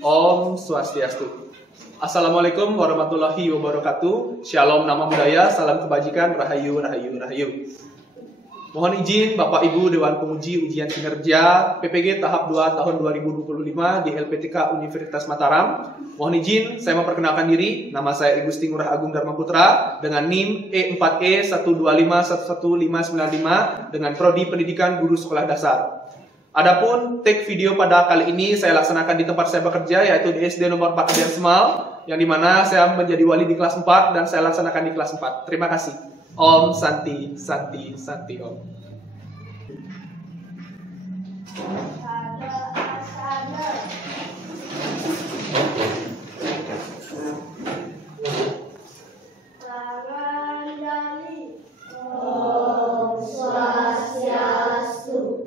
Om Swastiastu. Assalamualaikum warahmatullahi wabarakatuh. Shalom nama budaya, salam kebajikan, rahayu, rahayu, rahayu. Mohon izin Bapak Ibu Dewan Penguji Ujian Kinerja PPG tahap 2 tahun 2025 di LPTK Universitas Mataram. Mohon izin saya memperkenalkan diri. Nama saya I Gusti Ngurah Agung Dharma Putra dengan NIM E4E1251595 dengan Prodi Pendidikan Guru Sekolah Dasar. Adapun take video pada kali ini saya laksanakan di tempat saya bekerja, yaitu di SD nomor 4 Adian Semal, yang dimana saya menjadi wali di kelas 4 dan saya laksanakan di kelas 4. Terima kasih. Om Santi, Santi, Santi Om. Om Swastiastu.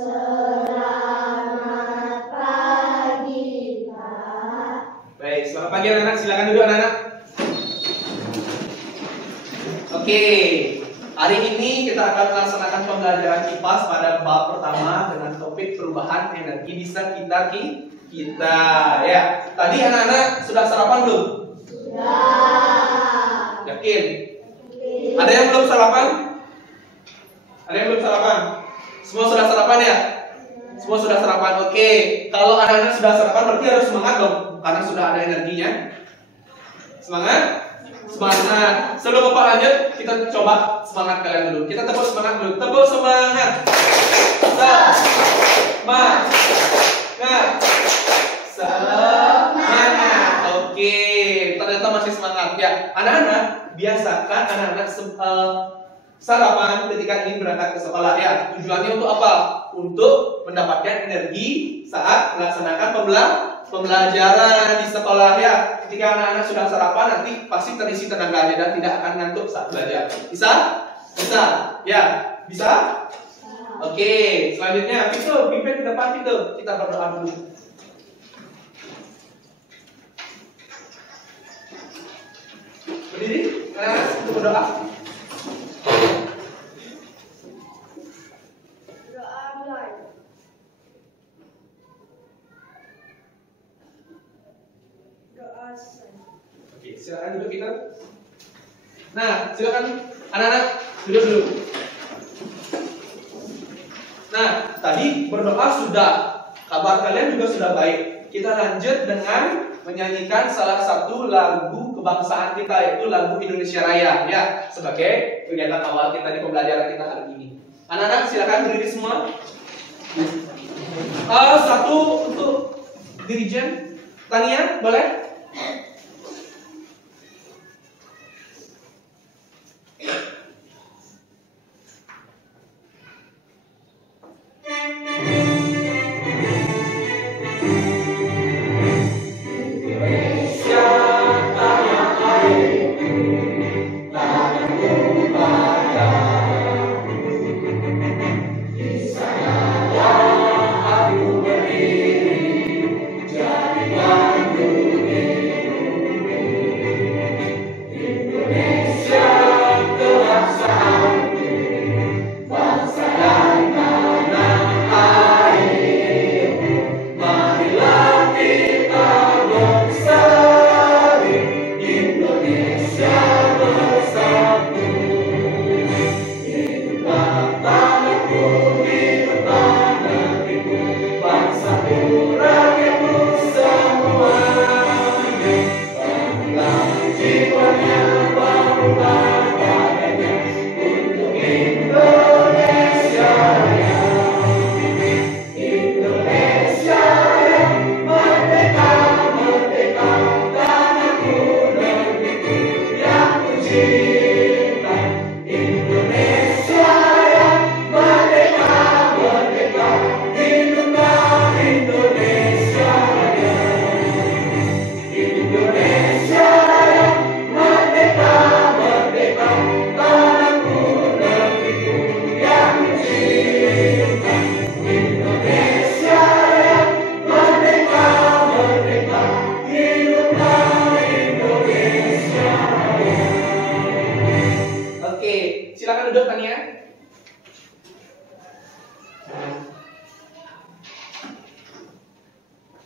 Selamat pagi, Pak. Baik, selamat pagi anak-anak. Silakan duduk anak-anak. Oke, hari ini kita akan melaksanakan pembelajaran kipas pada bab pertama dengan topik perubahan energi di sekitar kita. Ya, tadi anak-anak sudah sarapan belum? Sudah. Yakin? Ada yang belum sarapan? Ada yang belum sarapan? Semua sudah sarapan ya? Semua sudah sarapan. Oke, kalau anak-anak sudah sarapan berarti harus semangat dong, karena sudah ada energinya. Semangat? Semangat. Sebelum Bapak lanjut, kita coba semangat kalian dulu. Kita tepuk semangat dulu. Tepuk semangat. Semangat. Oke, ternyata masih semangat ya. Anak-anak, biasakan anak-anak sarapan ketika ingin berangkat ke sekolah ya. Tujuannya untuk apa? Untuk mendapatkan energi saat melaksanakan pembelajaran di sekolah ya. Ketika anak-anak sudah sarapan nanti pasti terisi tenaganya dan tidak akan ngantuk saat belajar. Bisa? Bisa? Ya? Bisa? Oke, selanjutnya Vito, pimpin ke depan Vito. Kita berdoa dulu. Berdiri, anak-anak untuk berdoa. Oke, silakan duduk kita. Nah, silakan anak-anak duduk dulu. Nah, tadi berdoa sudah, kabar kalian juga sudah baik. Kita lanjut dengan menyanyikan salah satu lagu kebangsaan kita, yaitu lagu Indonesia Raya ya, sebagai kegiatan awal kita di pembelajaran kita hari ini. Anak-anak silakan berdiri semua. Satu untuk Dirijen Tania, boleh?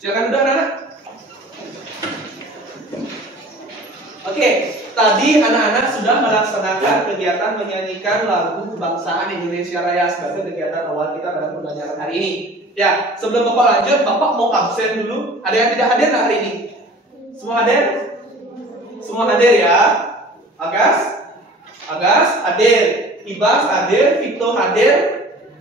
Silakan duduk anak-anak. Oke, tadi anak-anak sudah melaksanakan kegiatan menyanyikan lagu kebangsaan Indonesia Raya sebagai kegiatan awal kita dalam pembelajaran hari ini. Ya, sebelum Bapak lanjut, Bapak mau absen dulu. Ada yang tidak hadir nggak hari ini? Semua hadir? Semua hadir ya. Agas hadir, Ibas hadir, Vito hadir,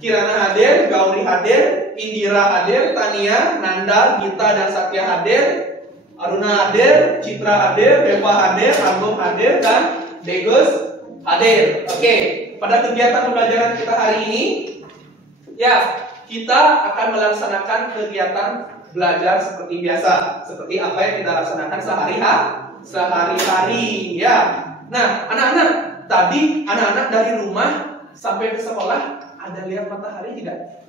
Kirana hadir, Gauri hadir, Indira hadir, Tania, Nanda, Gita dan Satya hadir, Aruna hadir, Citra hadir, Deva hadir, Agung hadir, dan Degus hadir. Oke, pada kegiatan pembelajaran kita hari ini, ya, kita akan melaksanakan kegiatan belajar seperti biasa, seperti apa yang kita laksanakan sehari-hari, ya. Nah, anak-anak, tadi anak-anak dari rumah sampai ke sekolah ada lihat matahari tidak?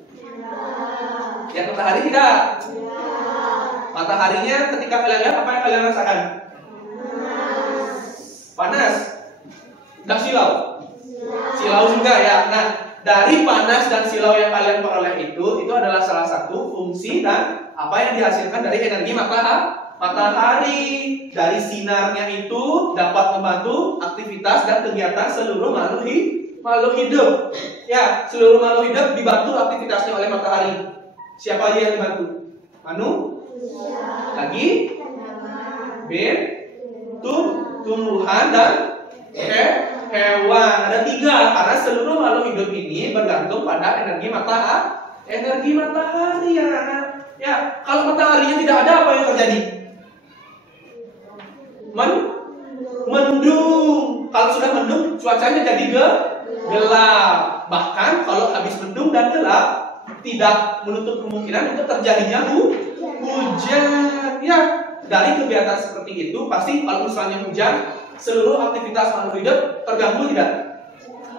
Lihat matahari tidak? Mataharinya ketika kalian lihat, apa yang kalian rasakan? Panas. Dan silau? Silau juga ya. Nah, dari panas dan silau yang kalian peroleh itu adalah salah satu fungsi dan apa yang dihasilkan dari energi matahari. Dari sinarnya itu dapat membantu aktivitas dan kegiatan seluruh makhluk hidup. Ya, seluruh makhluk hidup dibantu aktivitasnya oleh matahari. Siapa aja yang dibantu? Lagi? Tumbuhan dan hewan. Ada 3 karena seluruh makhluk hidup ini bergantung pada energi matahari ya anak. Ya, kalau mataharinya tidak ada, apa yang terjadi? Mendung. Kalau sudah mendung, cuacanya jadi gelap. Bahkan kalau habis mendung dan gelap, tidak menutup kemungkinan untuk terjadinya hujan. Ya, dari kegiatan seperti itu pasti kalau misalnya hujan, seluruh aktivitas makhluk hidup terganggu tidak?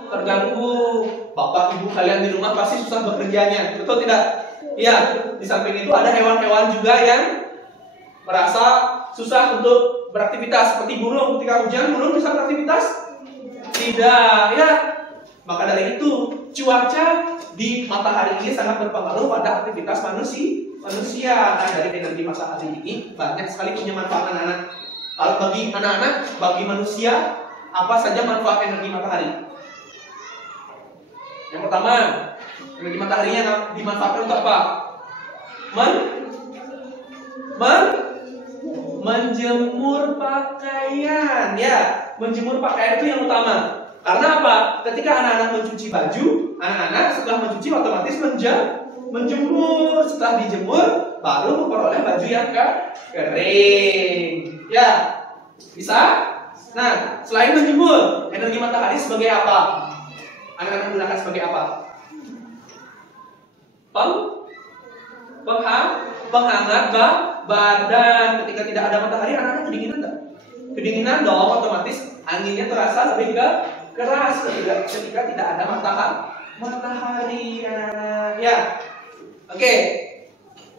Terganggu. Bapak ibu kalian di rumah pasti susah bekerjanya, betul tidak? Ya, di samping itu ada hewan-hewan juga yang merasa susah untuk beraktivitas, seperti burung. Ketika hujan, burung bisa beraktivitas? Tidak, ya. Maka dari itu, cuaca di matahari ini sangat berpengaruh pada aktivitas manusia. Nah, dari energi matahari ini banyak sekali punya manfaat anak-anak. Kalau bagi anak-anak, bagi manusia, apa saja manfaat energi matahari? Yang pertama, energi mataharinya dimanfaatkan untuk apa? Menjemur pakaian. Ya, menjemur pakaian itu yang utama. Karena apa? Ketika anak-anak mencuci baju, anak-anak setelah mencuci otomatis menjemur. Setelah dijemur, baru memperoleh baju yang kering. Ya, bisa? Nah, selain menjemur, energi matahari sebagai apa? Anak-anak menggunakan sebagai apa? Penghangat badan. Ketika tidak ada matahari, anak-anak kedinginan enggak? Kedinginan dong, otomatis anginnya terasa lebih keras ketika tidak ada matahari, anak-anak. Ya, oke.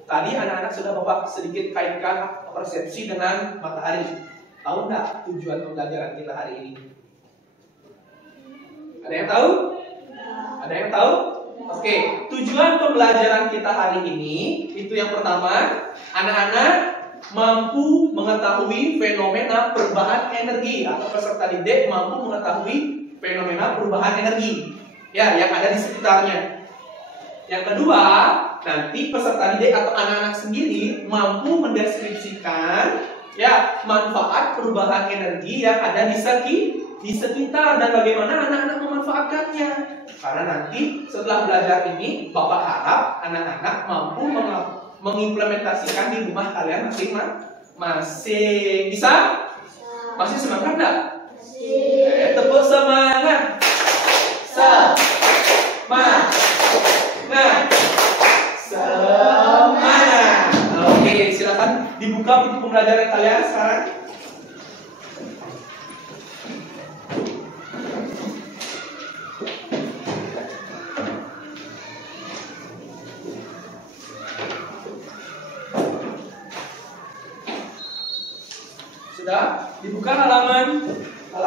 Tadi anak-anak sudah Bapak sedikit kaitkan persepsi dengan matahari. Tahu nggak tujuan pembelajaran kita hari ini? Ada yang tahu? Ada yang tahu? Oke, tujuan pembelajaran kita hari ini itu yang pertama, anak-anak mampu mengetahui fenomena perubahan energi, atau peserta didik mampu mengetahui fenomena perubahan energi ya yang ada di sekitarnya. Yang kedua, nanti peserta didik atau anak-anak sendiri mampu mendeskripsikan ya manfaat perubahan energi yang ada di sekitar dan bagaimana anak-anak memanfaatkannya. Karena nanti setelah belajar ini, Bapak harap anak-anak mampu mengimplementasikan di rumah kalian masing-masing. Bisa? Masih semangat enggak? Tepuk semangat. Semangat. Oke, silakan dibuka buku pembelajaran kalian sekarang. Sudah dibuka halaman 2.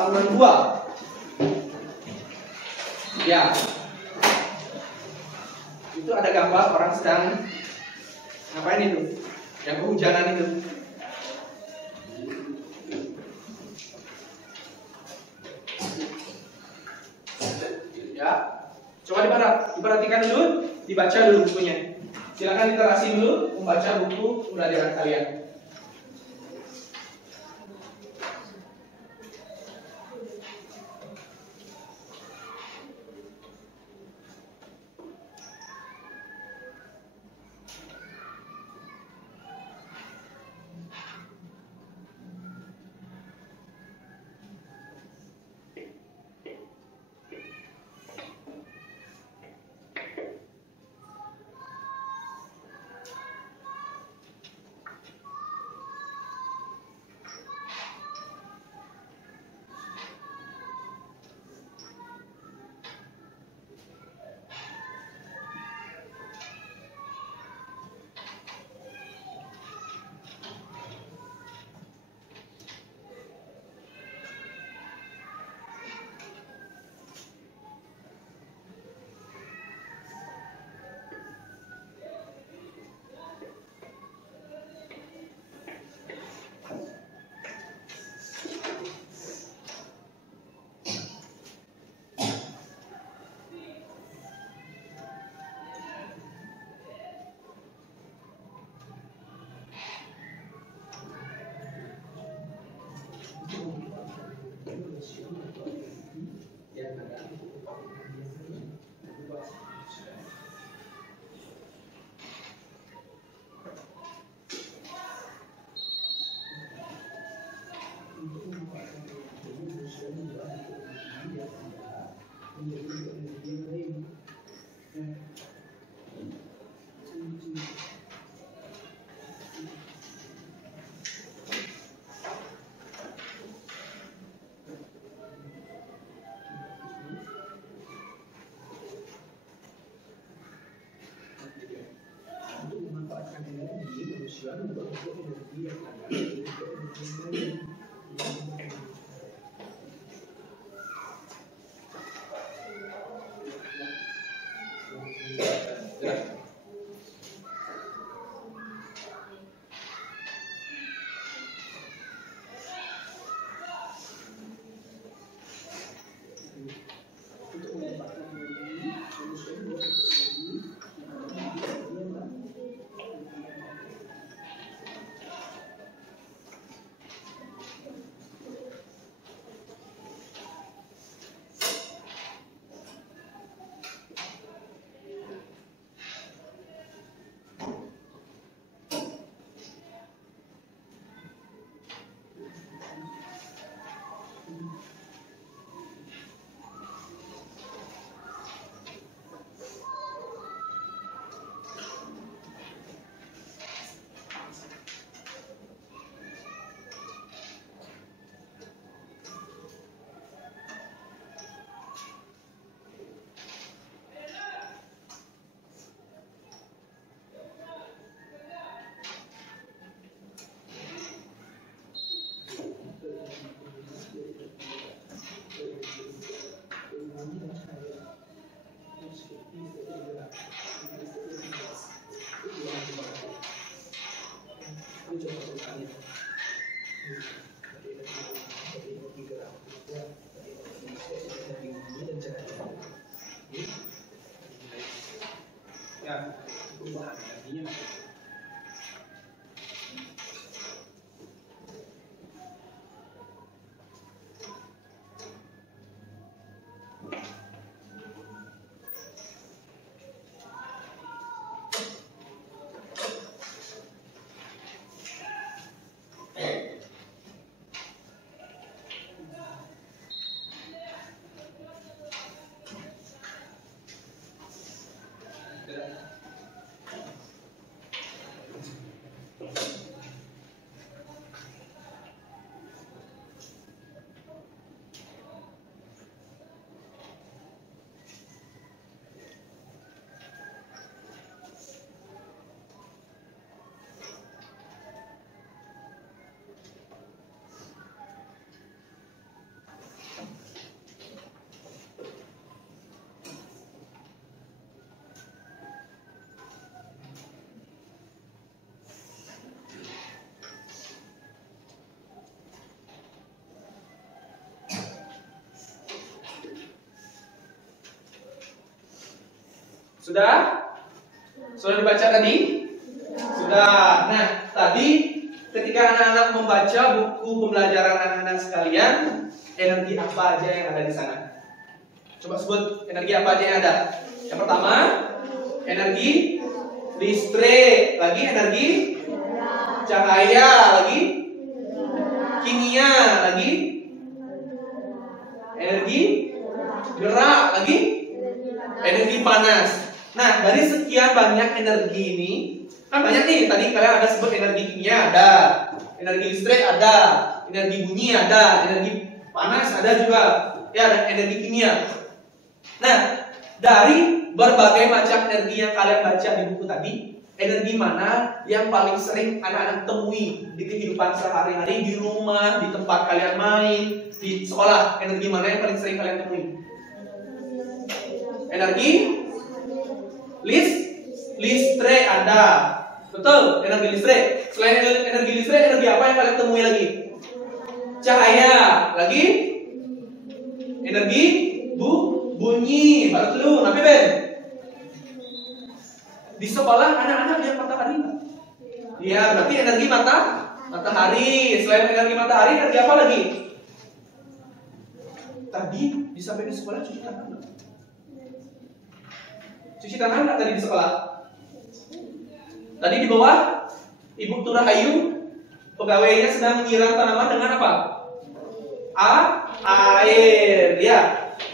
Ya. Itu ada gambar orang sedang ngapain itu? Yang kehujanan itu. Coba diperhatikan dulu, dibaca dulu bukunya. Silakan literasi dulu membaca buku pembelajaran kalian. Sudah? Sudah dibaca tadi? Sudah. Nah, tadi ketika anak-anak membaca buku pembelajaran anak-anak sekalian, energi apa aja yang ada di sana? Coba sebut energi apa aja yang ada. Yang pertama, energi listrik, lagi energi cahaya, lagi kimia, lagi energi gerak, lagi energi panas. Nah, dari sekian banyak energi ini, kan banyak nih, tadi kalian ada sebut energi kimia ada, energi listrik ada, energi bunyi ada, energi panas ada juga, ya ada energi kimia. Nah, dari berbagai macam energi yang kalian baca di buku tadi, energi mana yang paling sering anak-anak temui di kehidupan sehari-hari, di rumah, di tempat kalian main, di sekolah? Energi mana yang paling sering kalian temui? Energi listrik ada. Betul, energi listrik. Selain energi listrik, energi apa yang kalian temui lagi? Cahaya, lagi energi bunyi. Baru dulu, nabi Ben. Di sekolah anak-anak lihat matahari nggak? Iya, berarti energi matahari. Selain energi matahari, energi apa lagi? Tadi disampaikan di sekolah cuci tangan nggak? Cuci tangan nggak tadi di sekolah? Tadi di bawah Ibu Turahayu, pegawainya sedang menyiram tanaman dengan apa? Air, ya.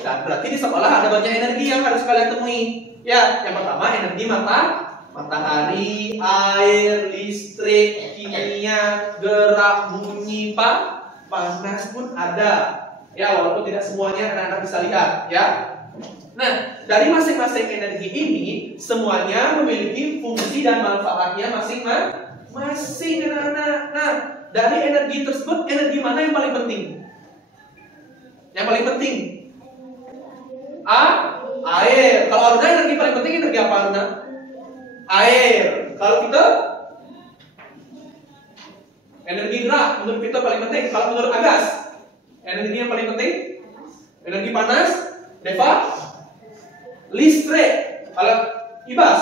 Nah, berarti di sekolah ada banyak energi yang harus kalian temui. Ya, yang pertama energi matahari, air, listrik, kimia, gerak, bunyi, panas pun ada. Ya, walaupun tidak semuanya anak-anak bisa lihat, ya. Nah, dari masing-masing energi ini semuanya memiliki fungsi dan manfaatnya masing-masing anak-anak. Nah, dari energi tersebut, energi mana yang paling penting? Yang paling penting? Air. Kalau Aruna energi paling penting energi apa Aruna? Air. Kalau kita energi gerak menurut kita paling penting. Kalau menurut Agas energi yang paling penting energi panas. Deva listrik. Kalau Ibas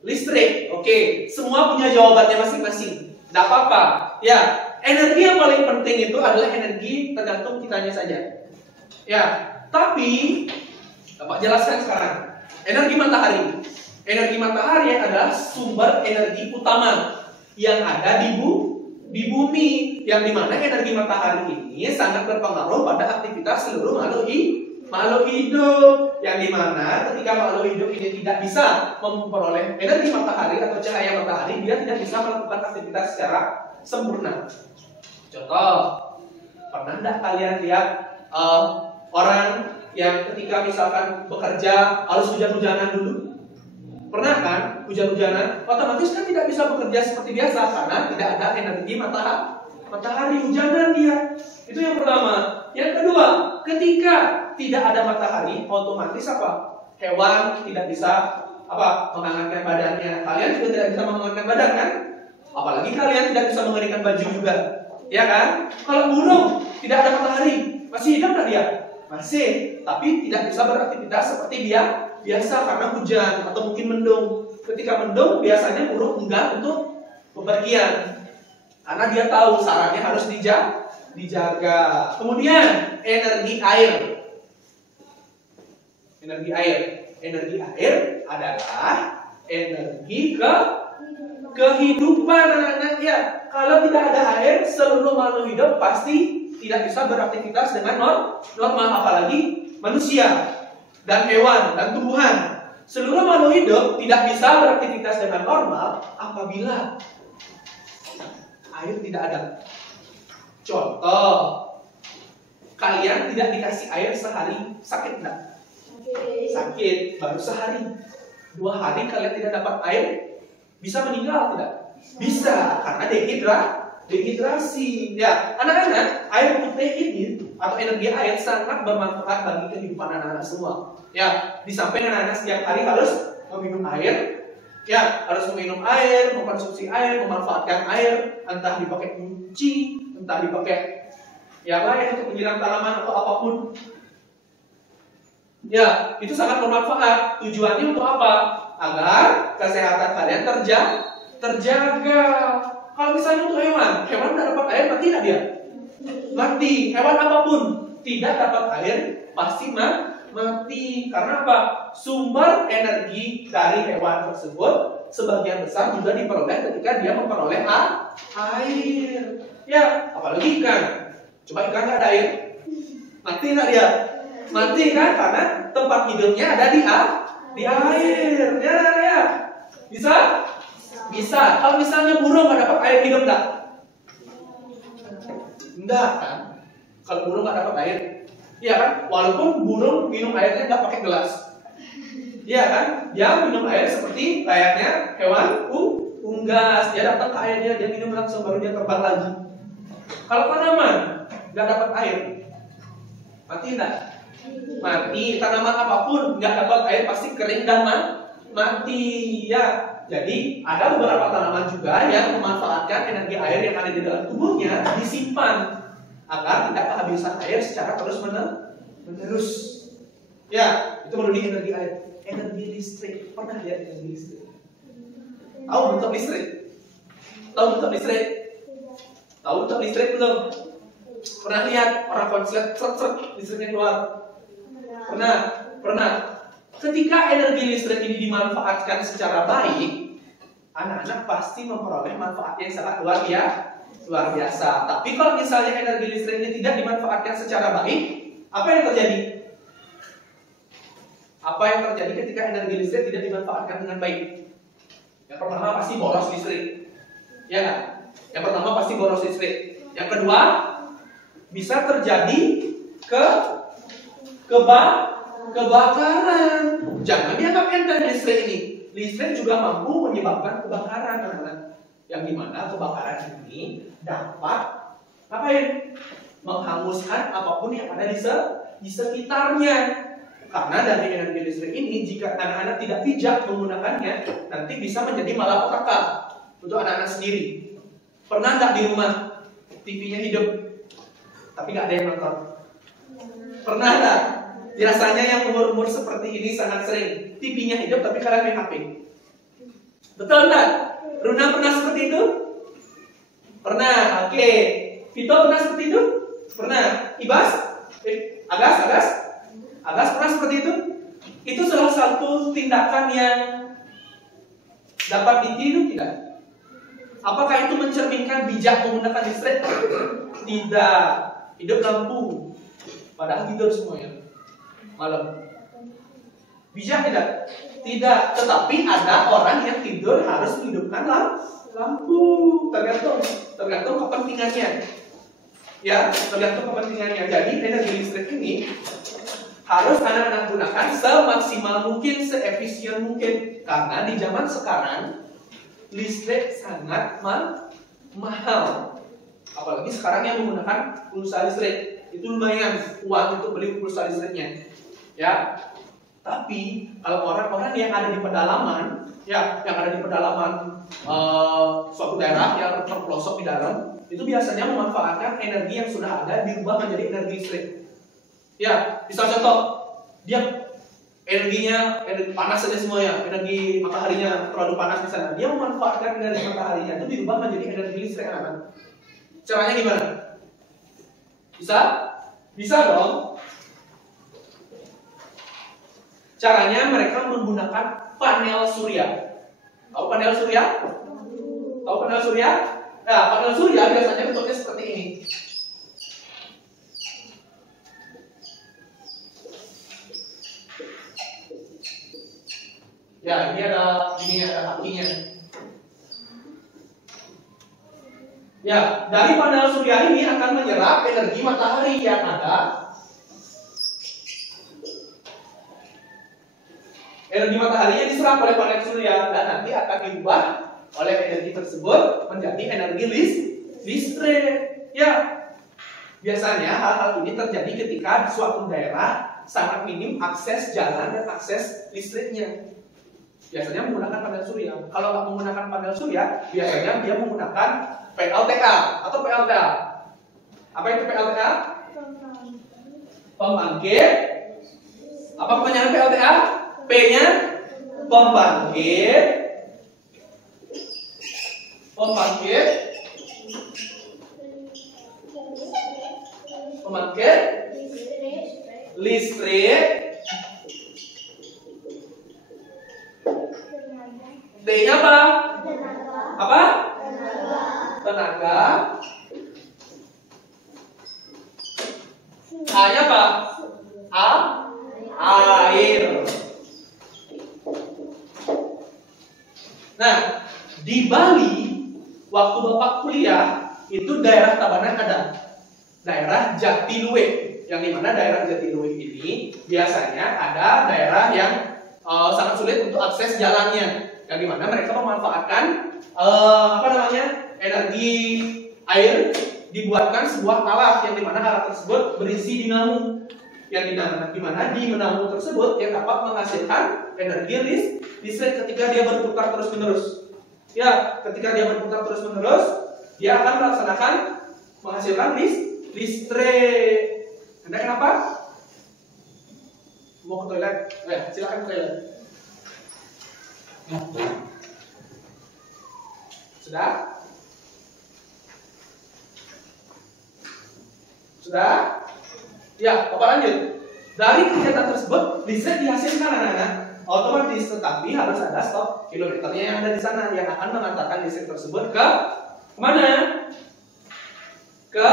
listrik. Oke, semua punya jawabannya masing-masing. Tidak apa-apa. Ya, energi yang paling penting itu adalah energi tergantung kitanya saja. Ya, tapi Bapak jelaskan sekarang. Energi matahari. Energi matahari adalah sumber energi utama yang ada di bumi. Yang dimana energi matahari ini sangat berpengaruh pada aktivitas seluruh makhluk hidup. Yang dimana ketika makhluk hidup ini tidak bisa memperoleh energi matahari atau cahaya matahari, dia tidak bisa melakukan aktivitas secara sempurna. Contoh, pernah tidak kalian lihat orang yang ketika misalkan bekerja harus hujan-hujanan dulu? Pernah kan? Hujan-hujanan, otomatis kan tidak bisa bekerja seperti biasa karena tidak ada energi matahari, hujanan dia. Itu yang pertama. Yang kedua, ketika tidak ada matahari, otomatis apa? Hewan tidak bisa menghangatkan badannya. Kalian juga tidak bisa menghangatkan badan kan? Apalagi kalian tidak bisa mengeringkan baju juga, ya kan? Kalau burung tidak ada matahari, masih hidup nggak dia? Masih, tapi tidak bisa beraktivitas seperti dia biasa karena hujan atau mungkin mendung. Ketika mendung, biasanya burung enggan untuk bepergian karena dia tahu sarangnya harus dijaga. Kemudian energi air. Energi air adalah energi kehidupan anak-anak ya. Kalau tidak ada air, seluruh makhluk hidup pasti tidak bisa beraktivitas dengan normal, apalagi manusia dan hewan dan tumbuhan. Seluruh makhluk hidup tidak bisa beraktivitas dengan normal apabila air tidak ada. Contoh, kalian tidak dikasih air sehari, sakit enggak? Sakit, baru sehari. 2 hari kalian tidak dapat air, bisa meninggal tidak? Bisa, karena dehidrasi. Ya, anak-anak, air putih ini atau energi air sangat bermanfaat bagi kehidupan anak-anak semua. Ya, di samping anak-anak setiap hari harus meminum air, ya, harus meminum air, mengkonsumsi air, memanfaatkan air, entah dipakai nyuci, entah dipakai yang lain untuk menyiram tanaman atau apapun. Ya, itu sangat bermanfaat. Tujuannya untuk apa? Agar kesehatan kalian terjaga. Kalau misalnya untuk hewan tidak dapat air, mati nggak dia? Mati. Hewan apapun tidak dapat air, pasti mati. Karena apa? Sumber energi dari hewan tersebut sebagian besar juga diperoleh ketika dia memperoleh air. Ya, apalagi ikan. Coba ikan nggak ada air, mati nggak dia? Mati kan? Karena tempat hidupnya ada di air. Ya. Bisa? Bisa. Kalau misalnya burung nggak dapat air, hidup nggak? Enggak kan? Kalau burung nggak dapat air, iya kan? Walaupun burung minum airnya nggak pakai gelas, iya kan? Dia minum air seperti layaknya hewan unggas. Dia datang ke airnya, dia minum langsung, baru dia terbang lagi. Kalau tanaman nggak dapat air, mati nggak? Mati. Tanaman apapun nggak dapat air pasti kering dan mati. Ya. Jadi ada beberapa tanaman juga yang memanfaatkan energi air yang ada di dalam tubuhnya, disimpan agar tidak kehabisan air secara terus-menerus. Ya, itu melalui energi air. Energi listrik. Pernah lihat energi listrik? Tahu bentuk listrik? Tahu bentuk listrik? Tahu bentuk listrik belum? Pernah lihat orang konslet seret listriknya keluar? Pernah. Ketika energi listrik ini dimanfaatkan secara baik, anak-anak pasti memperoleh manfaat yang sangat luar biasa. Tapi kalau misalnya energi listrik ini tidak dimanfaatkan secara baik, apa yang terjadi? Apa yang terjadi ketika energi listrik tidak dimanfaatkan dengan baik? Yang pertama pasti boros listrik. Ya kan? Yang pertama pasti boros listrik. Yang kedua, bisa terjadi kebakaran. Jangan dianggap enteng listrik ini. Listrik juga mampu menyebabkan kebakaran, teman-teman. Yang dimana kebakaran ini dapat ngapain? Menghanguskan apapun yang ada di sekitarnya. Karena dari energi listrik ini, jika anak-anak tidak bijak menggunakannya, nanti bisa menjadi malapetaka untuk anak-anak sendiri. Pernah nggak di rumah TV-nya hidup, tapi nggak ada yang nonton? Pernah nggak? Biasanya yang umur-umur seperti ini sangat sering TV-nya hidup tapi kalian main HP. Betul nggak? Runa pernah seperti itu? Pernah. Oke. Vito pernah seperti itu? Pernah. Ibas? Agas pernah seperti itu? Itu salah satu tindakan yang dapat ditiru tidak? Apakah itu mencerminkan bijak menggunakan listrik? Tidak. Hidup lampu, padahal tidur semuanya malam. Bijak tidak? Tidak. Tetapi ada orang yang tidur harus menghidupkan lampu. Tergantung kepentingannya. Ya, tergantung kepentingannya. Jadi energi listrik ini harus anak-anak gunakan semaksimal mungkin, seefisien mungkin. Karena di zaman sekarang listrik sangat mahal. Apalagi sekarang yang menggunakan pulsa listrik, itu lumayan uang untuk beli pulsa listriknya. Ya, tapi kalau orang-orang yang ada di pedalaman, suatu daerah yang terpelosok di dalam, itu biasanya memanfaatkan energi yang sudah ada dirubah menjadi energi listrik. Ya, misal contoh, dia energinya energi panas saja semuanya, energi mataharinya terlalu panas misalnya, dia memanfaatkan energi mataharinya itu dirubah menjadi energi listrik, anak-anak. Caranya gimana? Bisa dong. Caranya mereka menggunakan panel surya. Tahu panel surya? Nah, panel surya biasanya bentuknya seperti ini. Ya, ini ada kakinya. Ya, dari panel surya ini akan menyerap energi matahari yang ada. Energi mataharinya diserap oleh panel surya dan nanti akan diubah oleh energi tersebut menjadi energi listrik. Ya, biasanya hal-hal ini terjadi ketika di suatu daerah sangat minim akses jalan dan akses listriknya. Biasanya menggunakan panel surya. Kalau nggak menggunakan panel surya, biasanya dia menggunakan PLTA atau PLTA. Apa itu PLTA? Pembangkit Apa kepanjangan PLTA? P-nya pembangkit. Pembangkit listrik. D-nya apa? Apa? Tenaga. A-nya apa? Air. Nah, di Bali waktu Bapak kuliah itu daerah Tabanan ada daerah Jatiluwe, yang dimana daerah Jatiluwe ini biasanya ada daerah yang sangat sulit untuk akses jalannya, yang dimana mereka memanfaatkan energi air, dibuatkan sebuah alat yang dimana alat tersebut berisi dinamo, yang dimana di dinamo tersebut yang dapat menghasilkan energi listrik ketika dia berputar terus menerus. Ya, ketika dia berputar terus menerus, dia akan menghasilkan listrik. Anda kenapa? Mau ke toilet? Silakan ke toilet. Sudah? Sudah? Ya, Bapak lanjut. Dari kegiatan tersebut, listrik dihasilkan anak-anak otomatis, tetapi harus ada stop kilometernya yang ada di sana yang akan mengantarkan listrik tersebut ke mana? Ke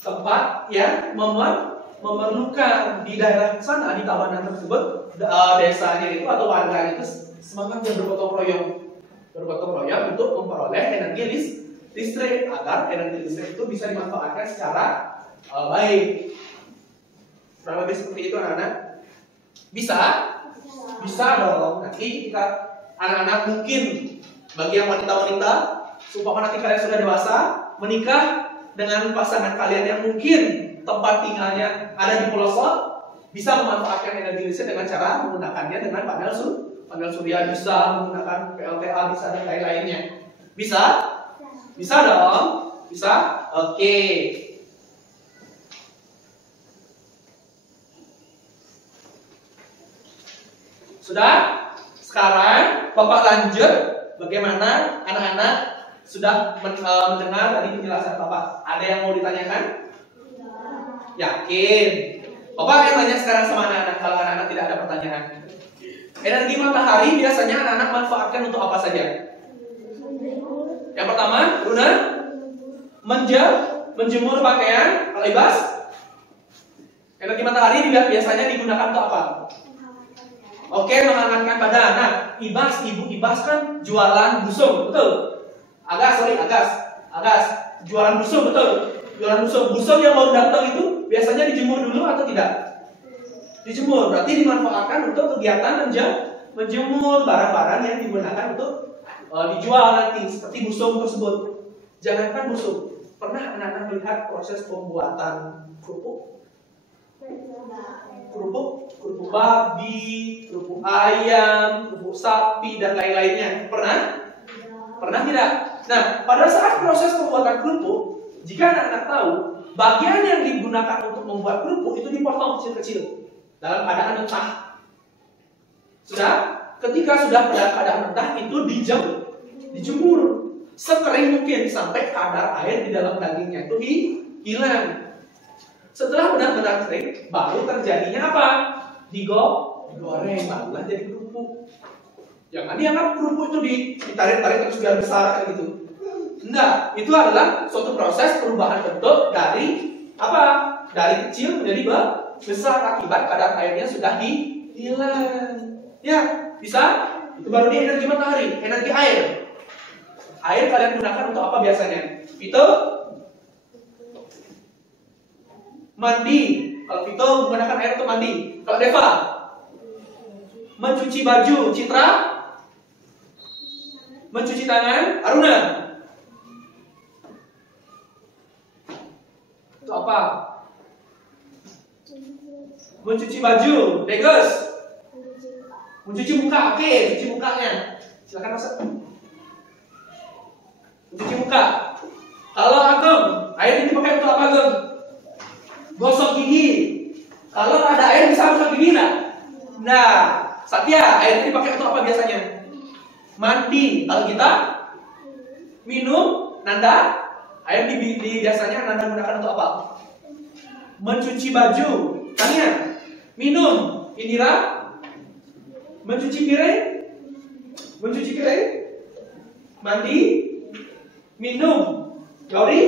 tempat yang memerlukan. Di daerah sana, di Tabanan tersebut, desanya itu atau warganya itu semangat bergotong royong untuk memperoleh energi listrik agar energi listrik itu bisa dimanfaatkan secara baik. Kurang lebih seperti itu anak-anak. Bisa? Bisa dong. Nanti kita anak-anak mungkin bagi yang wanita-wanita, supaya nanti kalian sudah dewasa, menikah dengan pasangan kalian yang mungkin tempat tinggalnya ada di pelosok, bisa memanfaatkan energi listrik dengan cara menggunakannya dengan panel surya, bisa menggunakan PLTA, bisa dan lain-lainnya. Bisa? Bisa dong? Bisa? Oke. Sudah? Sekarang Bapak lanjut bagaimana anak-anak sudah mendengar tadi penjelasan Bapak. Ada yang mau ditanyakan? Yakin? Bapak akan tanya sekarang sama anak-anak kalau anak-anak tidak ada pertanyaan. Energi matahari biasanya anak-anak manfaatkan untuk apa saja? Yang pertama, Runa, menjemur pakaian. Kalau Ibas, energi matahari biasanya digunakan untuk apa? Oke, menghangatkan badan. Nah, Ibu Ibas kan jualan busung, betul? Agas. Jualan busung, betul? Jualan busung yang baru datang itu biasanya dijemur dulu atau tidak? Dijemur, berarti dimanfaatkan untuk kegiatan menjemur barang-barang yang digunakan untuk dijual nanti, seperti busung tersebut. Jangankan busung, pernah anak-anak melihat proses pembuatan kerupuk? Kerupuk babi, kerupuk ayam, kerupuk sapi, dan lain-lainnya. Pernah tidak? Nah, pada saat proses pembuatan kerupuk, jika anak-anak tahu, bagian yang digunakan untuk membuat kerupuk itu dipotong kecil-kecil dalam keadaan mentah. Ketika sudah pada keadaan mentah itu dijemur sekering mungkin sampai kadar air di dalam dagingnya itu hilang. Setelah benar-benar kering, baru terjadinya apa? Digoreng, barulah jadi kerupuk. Jangan dianggap kerupuk itu ditarik-tarik terus biar besar kayak gitu. Enggak, itu adalah suatu proses perubahan bentuk dari apa? Dari kecil menjadi besar akibat kadar airnya sudah hilang. Ya, bisa? Itu baru di energi matahari, energi air. Air kalian gunakan untuk apa biasanya? Itu mandi. Kalau Vito menggunakan air untuk mandi. Kalau Deva mencuci baju. Citra mencuci tangan. Aruna itu apa? Mencuci baju. Degus mencuci muka. Oke, cuci mukanya. Silakan masuk. Mencuci muka. Kalau Ageng, air ini dipakai untuk apa Ageng? Gosok gigi. Kalau ada air bisa Minum, Nanda. Air biasanya Nanda gunakan untuk apa? Mencuci baju. Tania. Minum, Indira. Mencuci piring. Mencuci piring. Mandi. Minum, Gauri.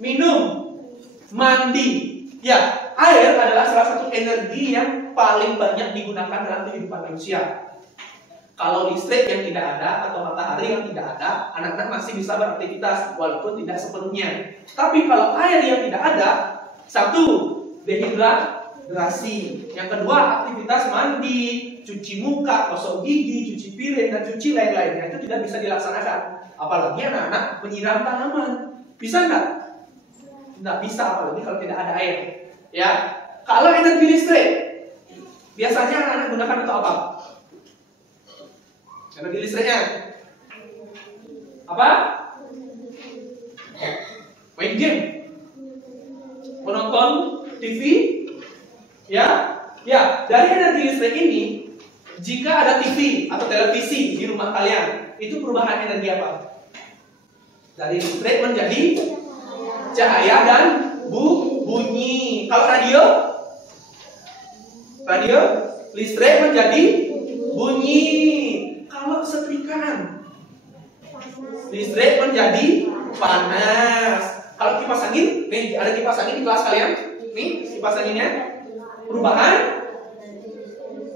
Minum, mandi. Ya, air adalah salah satu energi yang paling banyak digunakan dalam kehidupan manusia. Kalau listrik yang tidak ada atau matahari yang tidak ada, anak-anak masih bisa beraktivitas walaupun tidak sepenuhnya. Tapi kalau air yang tidak ada, satu, dehidrasi. Yang kedua, aktivitas mandi, cuci muka, gosok gigi, cuci piring, dan cuci lain-lainnya itu tidak bisa dilaksanakan. Apalagi anak-anak menyiram tanaman. Bisa nggak? Nggak bisa, apalagi kalau tidak ada air. Ya, kalau energi listrik, biasanya anak-anak gunakan untuk apa? Energi listriknya apa? Main game, menonton TV, ya. Dari energi listrik ini, jika ada TV atau televisi di rumah kalian, itu perubahan energi apa? Dari listrik menjadi cahaya dan bunyi. Kalau radio listrik menjadi bunyi. Kalau setrikaan, listrik menjadi panas. Kalau kipas angin, nih ada kipas angin di kelas kalian. Nih kipas anginnya, perubahan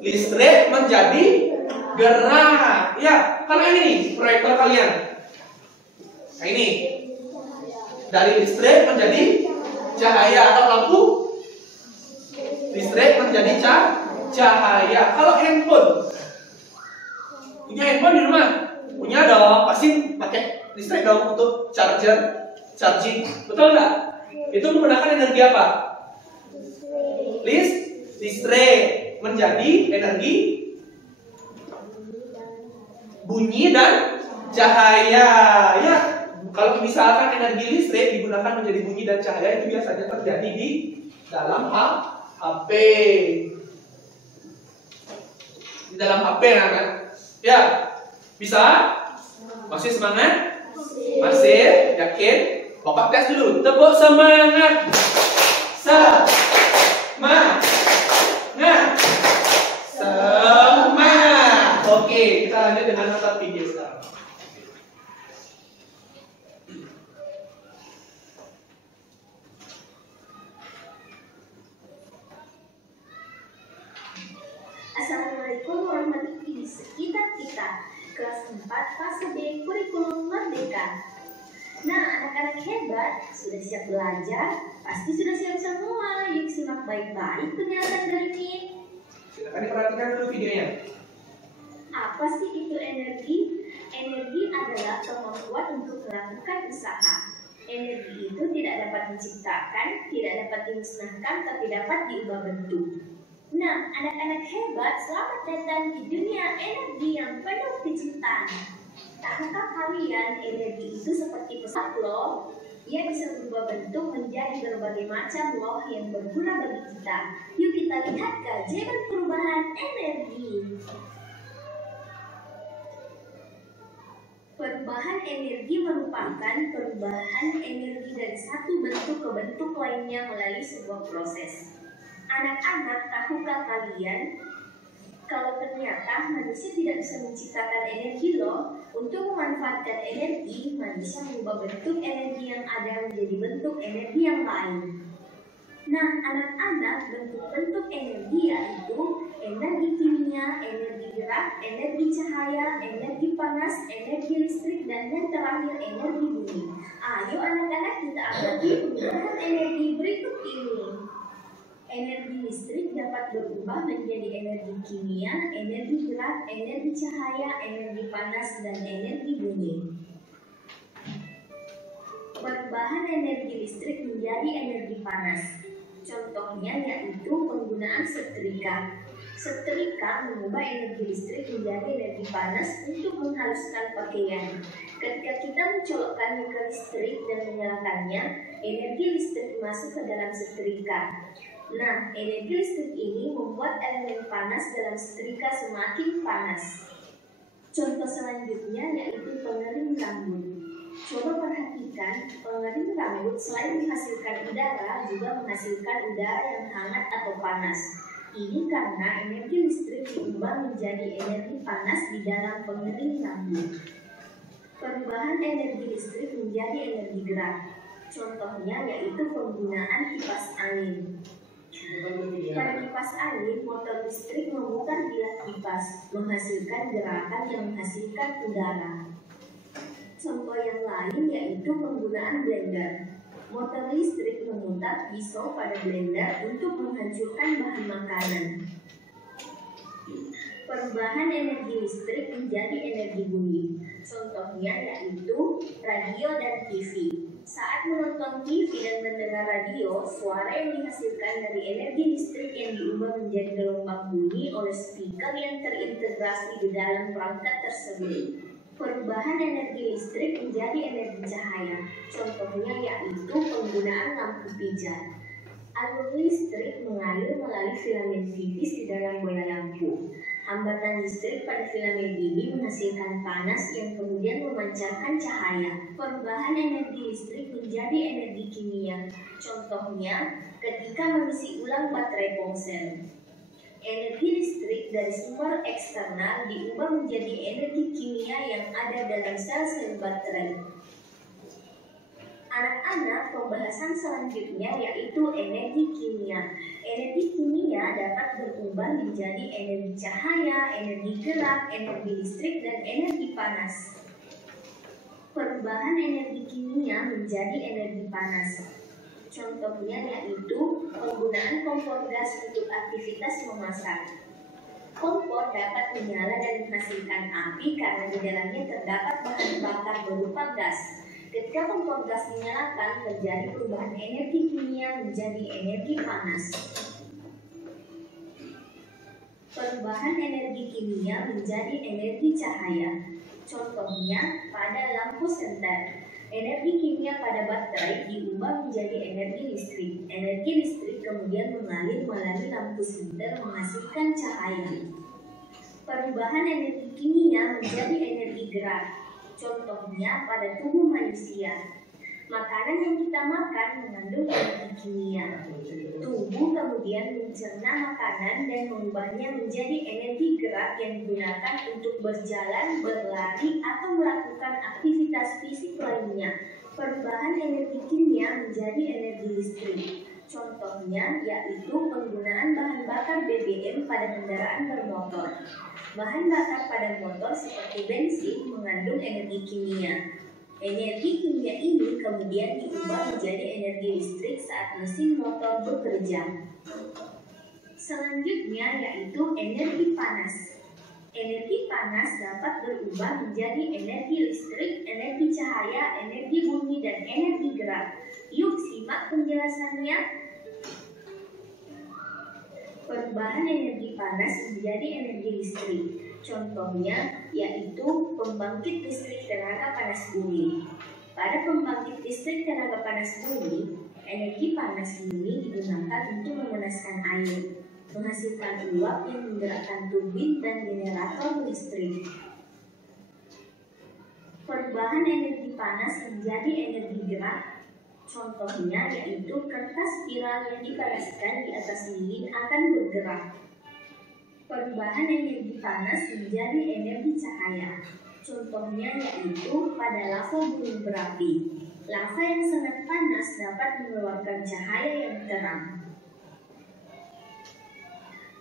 listrik menjadi gerak. Ya, kalau yang ini proyektor kalian. Nah ini dari listrik menjadi cahaya atau lampu, listrik menjadi cahaya. Kalau handphone, punya handphone di rumah? Punya dong, pasti pakai listrik dong untuk charging. Betul nggak? Itu menggunakan energi apa? Listrik menjadi energi bunyi dan cahaya. Ya, kalau misalkan energi listrik digunakan menjadi bunyi dan cahaya, itu biasanya terjadi di dalam HP. Di dalam HP, kan? Ya, bisa? Masih semangat? Masih? Yakin? Bapak tes dulu. Tepuk semangat. Semangat. Oke, kita lanjut dengan nota video sekarang. Assalamualaikum warahmatullahi wabarakatuh. Sekitar kita kelas 4 fase B kurikulum merdeka. Nah, anak-anak hebat, sudah siap belajar? Pasti sudah siap semua. Yuk simak baik-baik penjelasan dari Min. Silakan diperhatikan dulu videonya. Apa sih itu energi? Energi adalah kemampuan untuk melakukan usaha. Energi itu tidak dapat diciptakan, tidak dapat dimusnahkan, tapi dapat diubah bentuk. Nah, anak-anak hebat, selamat datang di dunia energi yang penuh kejutan. Tahukah kalian energi itu seperti pesawat loh? Ia bisa berubah bentuk menjadi berbagai macam loh yang berguna bagi kita. Yuk kita lihat keajaiban perubahan energi. Perubahan energi merupakan perubahan energi dari satu bentuk ke bentuk lainnya melalui sebuah proses. Anak-anak, tahukah kalian kalau ternyata manusia tidak bisa menciptakan energi loh? Untuk memanfaatkan energi, manusia mengubah bentuk energi yang ada menjadi bentuk energi yang lain. Nah, anak-anak, bentuk-bentuk energi yaitu energi kimia, energi gerak, energi cahaya, energi panas, energi listrik, dan yang terakhir energi bunyi. Ayo anak-anak, kita amati perubahan energi berikut ini. Energi listrik dapat berubah menjadi energi kimia, energi gerak, energi cahaya, energi panas, dan energi bunyi. Perubahan energi listrik menjadi energi panas. Contohnya yaitu penggunaan setrika. Setrika mengubah energi listrik menjadi energi panas untuk menghaluskan pakaian. Ketika kita mencolokkannya ke listrik dan menyalakannya, energi listrik masuk ke dalam setrika. Nah, energi listrik ini membuat elemen panas dalam setrika semakin panas. Contoh selanjutnya yaitu pengering rambut. Coba perhatikan, pengering rambut selain menghasilkan udara, juga menghasilkan udara yang hangat atau panas. Ini karena energi listrik diubah menjadi energi panas di dalam pengering rambut. Perubahan energi listrik menjadi energi gerak. Contohnya yaitu penggunaan kipas angin. Pada kipas angin, motor listrik memutar bilah kipas, menghasilkan gerakan yang menghasilkan udara. Contoh yang lain yaitu penggunaan blender. Motor listrik memutar pisau pada blender untuk menghancurkan bahan makanan. Perubahan energi listrik menjadi energi bunyi. Contohnya yaitu radio dan TV. Saat menonton TV dan mendengar radio, suara yang dihasilkan dari energi listrik yang diubah menjadi gelombang bunyi oleh speaker yang terintegrasi di dalam perangkat tersebut. Perubahan energi listrik menjadi energi cahaya. Contohnya yaitu penggunaan lampu pijar. Alur listrik mengalir melalui filamen tipis di dalam bola lampu. Hambatan listrik pada filamen ini menghasilkan panas yang kemudian memancarkan cahaya. Perubahan energi listrik menjadi energi kimia. Contohnya ketika mengisi ulang baterai ponsel. Energi listrik dari sumber eksternal diubah menjadi energi kimia yang ada dalam sel-sel baterai. Anak-anak, pembahasan selanjutnya yaitu energi kimia. Energi kimia dapat berubah menjadi energi cahaya, energi gerak, energi listrik, dan energi panas. Perubahan energi kimia menjadi energi panas. Contohnya yaitu penggunaan kompor gas untuk aktivitas memasak. Kompor dapat menyala dan menghasilkan api karena di dalamnya terdapat bahan bakar berupa gas. Ketika kompor gas dinyalakan, terjadi perubahan energi kimia menjadi energi panas. Perubahan energi kimia menjadi energi cahaya. Contohnya pada lampu senter. Energi kimia pada baterai diubah menjadi energi listrik. Energi listrik kemudian mengalir melalui lampu senter menghasilkan cahaya. Perubahan energi kimia menjadi energi gerak. Contohnya pada tubuh manusia. Makanan yang kita makan mengandung energi kimia. Tubuh kemudian mencerna makanan dan mengubahnya menjadi energi gerak yang digunakan untuk berjalan, berlari, atau melakukan aktivitas fisik lainnya. Perubahan energi kimia menjadi energi listrik. Contohnya yaitu penggunaan bahan bakar BBM pada kendaraan bermotor. Bahan bakar pada motor seperti bensin mengandung energi kimia. Energi kimia ini kemudian diubah menjadi energi listrik saat mesin motor bekerja. Selanjutnya yaitu energi panas. Energi panas dapat berubah menjadi energi listrik, energi cahaya, energi bunyi, dan energi gerak. Yuk simak penjelasannya. Perubahan energi panas menjadi energi listrik. Contohnya yaitu pembangkit listrik tenaga panas bumi. Pada pembangkit listrik tenaga panas bumi, energi panas bumi digunakan untuk memanaskan air, menghasilkan uap yang menggerakkan turbin dan generator listrik. Perubahan energi panas menjadi energi gerak. Contohnya yaitu kertas spiral yang dipanaskan di atas lilin akan bergerak. Perubahan energi panas menjadi energi cahaya. Contohnya yaitu pada lava gunung berapi. Lava yang sangat panas dapat mengeluarkan cahaya yang terang.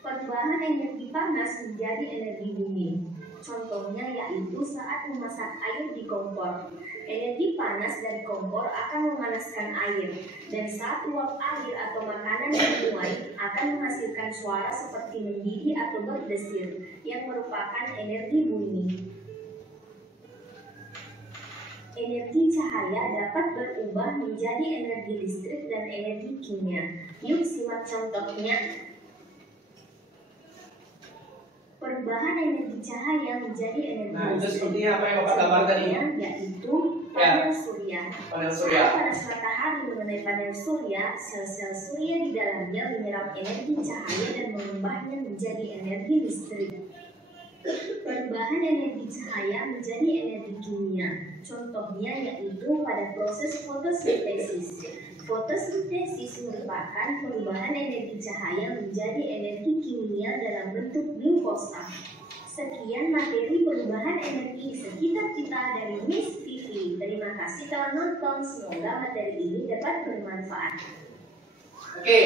Perubahan energi panas menjadi energi bumi. Contohnya yaitu saat memasak air di kompor. Energi panas dari kompor akan memanaskan air, dan saat uap air atau makanan menuai akan menghasilkan suara seperti mendidih atau berdesir, yang merupakan energi bunyi. Energi cahaya dapat berubah menjadi energi listrik dan energi kimia. Yuk simak contohnya. Perubahan energi cahaya menjadi energi listrik. Itu seperti apa yang Bapak gambarkan ini? Yaitu panel surya. Panel surya. Panas matahari mengenai panel surya, sel-sel surya di dalamnya menyerap energi cahaya dan mengubahnya menjadi energi listrik. Perubahan energi cahaya menjadi energi kimia. Contohnya yaitu pada proses fotosintesis. Fotosintesis merupakan perubahan energi cahaya menjadi energi kimia dalam bentuk glukosa. Sekian materi perubahan energi di sekitar kita dari Miss TV. Terima kasih telah nonton. Semoga materi ini dapat bermanfaat. Oke,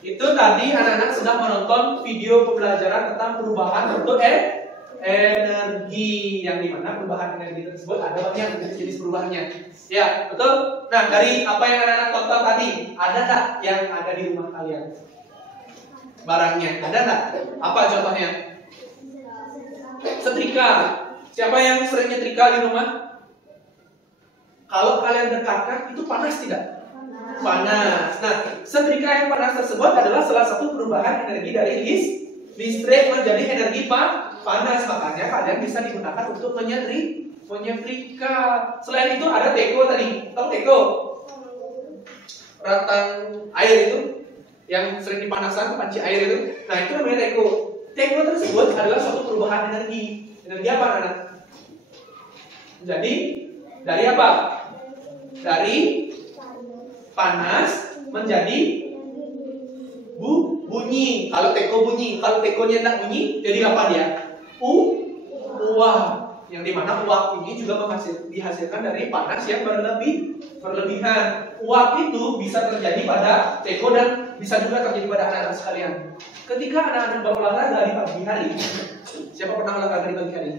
itu tadi anak-anak sudah menonton video pembelajaran tentang perubahan bentuk energi, yang dimana perubahan energi tersebut ada banyak jenis perubahannya. Ya, betul. Nah, dari apa yang anak-anak tonton tadi, ada tak yang ada di rumah kalian? Barangnya, ada tak? Apa contohnya? Setrika. Siapa yang sering nyetrika di rumah? Kalau kalian dekatkan, itu panas tidak? Panas. Nah, setrika yang panas tersebut adalah salah satu perubahan energi dari listrik menjadi energi panas. Makanya kalian bisa digunakan untuk menyetrika. Selain itu ada teko tadi. Tahu teko? Rantang air itu yang sering dipanaskan, panci air itu. Nah, itu namanya teko. Teko tersebut adalah suatu perubahan energi. Energi apa, anak? Jadi dari apa? Dari panas menjadi bunyi. Kalau teko bunyi, kalau tekonya tidak bunyi, jadi apa dia? Uap. Yang dimana uap ini juga dihasilkan dari panas yang berlebihan. Uap itu bisa terjadi pada teko dan bisa juga terjadi pada anak-anak sekalian. Ketika anak-anak berolahraga di pagi hari, siapa pernah olahraga di pagi hari?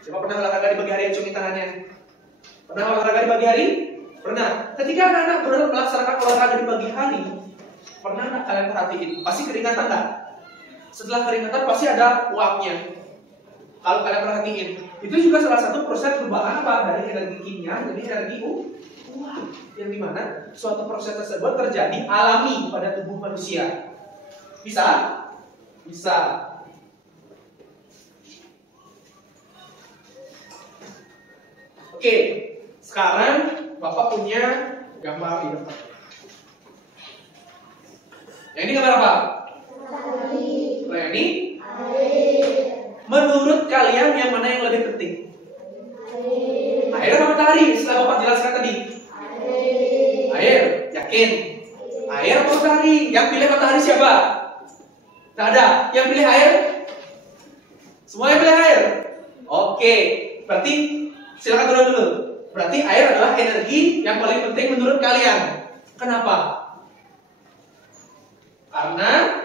Siapa pernah olahraga di pagi hari? Cumi tangannya. Pernah olahraga di pagi hari? Pernah. Ketika anak-anak melaksanakan olahraga di pagi hari, pernah nggak kalian perhatiin? Pasti keringatan nggak? Setelah keringatan pasti ada uapnya. Kalau kalian perhatiin, itu juga salah satu proses perubahan apa? Dari energi kimia jadi energi uap. Yang dimana suatu proses tersebut terjadi alami pada tubuh manusia. Bisa? Bisa. Oke, sekarang Bapak punya gambar di depan. Yang ini gambar apa? Kalau yang ini? Menurut kalian yang mana yang lebih penting? Air atau matahari? Setelah Bapak jelaskan tadi. Air, yakin? Air atau matahari? Yang pilih matahari siapa? Tidak ada. Yang pilih air? Semua yang pilih air? Oke, berarti silakan turun dulu. Berarti air adalah energi yang paling penting menurut kalian. Kenapa? Karena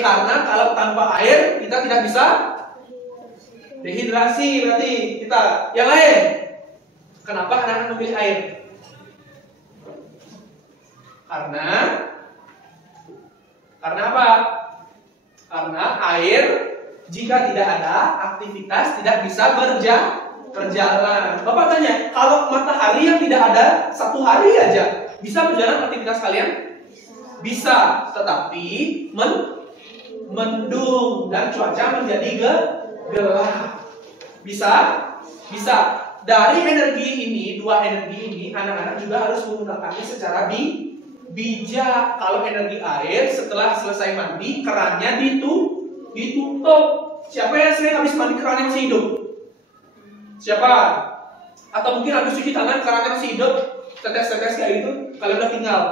karena kalau tanpa air kita tidak bisa dehidrasi. Berarti kita yang lain. Kenapa anak-anak memilih air? Karena apa? Karena air jika tidak ada aktivitas tidak bisa berjalan. Bapak tanya, kalau matahari yang tidak ada satu hari aja bisa berjalan aktivitas kalian? Bisa, tetapi mendung dan cuaca menjadi gelap. Bisa? Bisa. Dari energi ini, dua energi ini, anak-anak juga harus menggunakannya secara bijak. Kalau energi air, setelah selesai mandi, kerannya ditutup. Siapa yang sering habis mandi kerannya masih hidup? Siapa? Atau mungkin habis cuci tangan kerannya masih hidup, tetes-tetes kayak gitu, kalian udah tinggal.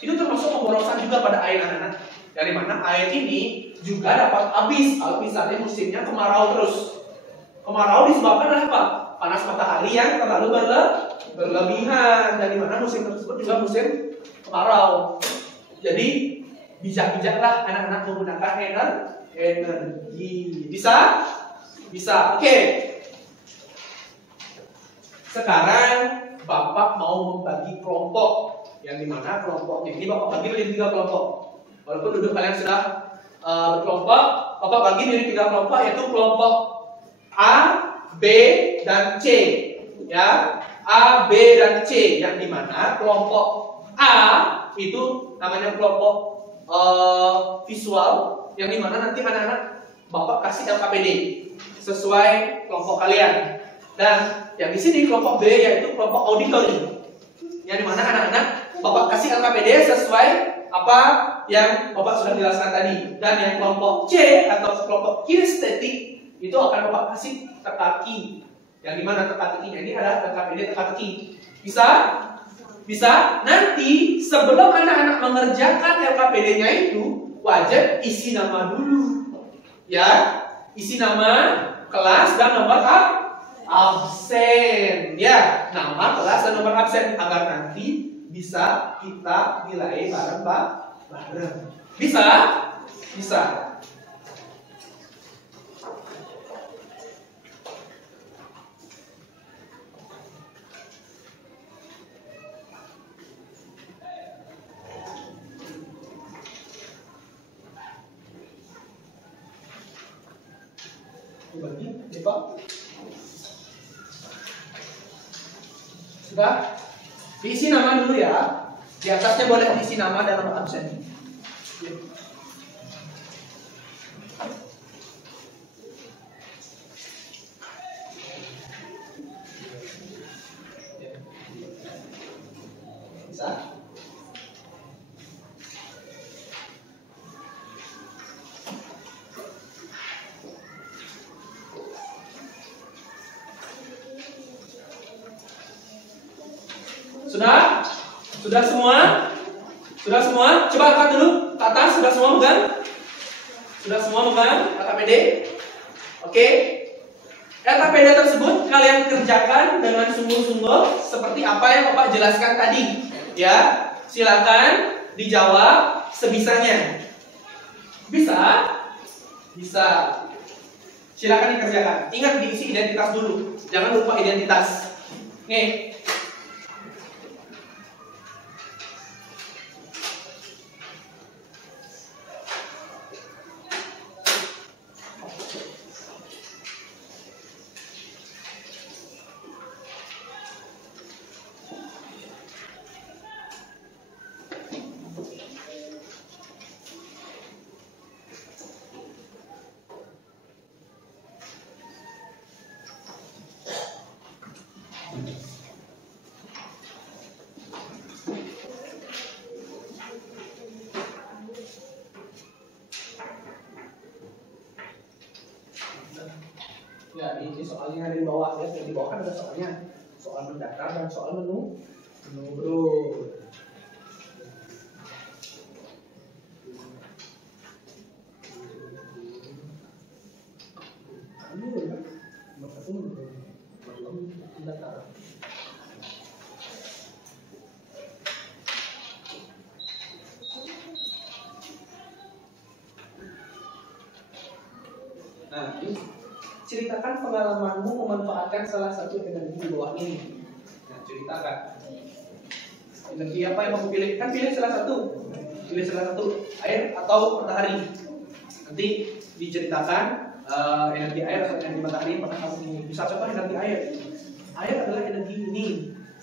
Itu termasuk pemborosan juga pada air, anak-anak. Dari mana air ini juga dapat habis kalau misalnya musimnya kemarau terus. Kemarau disebabkan oleh apa? Panas matahari yang terlalu berlebihan. Dan di mana musim tersebut juga musim kemarau. Jadi bijak-bijaklah anak-anak menggunakan energi. Bisa? Bisa. Oke. Sekarang Bapak mau membagi kelompok. Yang dimana kelompoknya ini Bapak bagi menjadi 3 kelompok. Walaupun duduk kalian sudah berkelompok, Bapak bagi menjadi 3 kelompok, yaitu kelompok A, B, dan C. Ya, A, B, dan C. Yang dimana kelompok A itu namanya kelompok visual, yang dimana nanti anak-anak Bapak kasih LKPD sesuai kelompok kalian. Dan yang di sini kelompok B yaitu kelompok auditory, yang dimana anak-anak Bapak kasih LKPD sesuai apa yang Bapak sudah jelaskan tadi. Dan yang kelompok C atau kelompok kinestetik itu akan Bapak kasih teka-teki. Yang dimana teka-tekinya ini adalah teka-teki. Bisa? Bisa. Nanti sebelum anak-anak mengerjakan LKPD-nya itu wajib isi nama dulu. Ya, isi nama, kelas, dan nomor absen. Ya, nama, kelas, dan nomor absen agar nanti bisa kita nilai bareng-bareng. Bisa? Bisa. Bagi, Pak. Sudah? Diisi nama dulu ya. Di atasnya boleh diisi nama dan nomor absen. Bisa? Sudah? Sudah semua? Sudah semua? Coba angkat dulu ke atas. Sudah semua megang? Sudah semua megang LKPD? Oke. LKPD tersebut kalian kerjakan dengan sungguh-sungguh seperti apa yang Bapak jelaskan tadi. Ya, silakan dijawab sebisanya. Bisa? Bisa. Silakan dikerjakan. Ingat diisi identitas dulu. Jangan lupa identitas. Nih. Ya, ini soalnya ada di bawah ya. Di bawah kan ada soalnya. Soal mendaftar dan soal menu bro. Nah, ini ceritakan pengalamanmu memanfaatkan salah satu energi di bawah ini. Nah, ceritakan. Energi apa yang kamu pilih? Kan pilih salah satu. Pilih salah satu, air atau matahari. Nanti diceritakan energi air atau energi matahari pernah kamu bisa contoh energi air. Air adalah energi ini.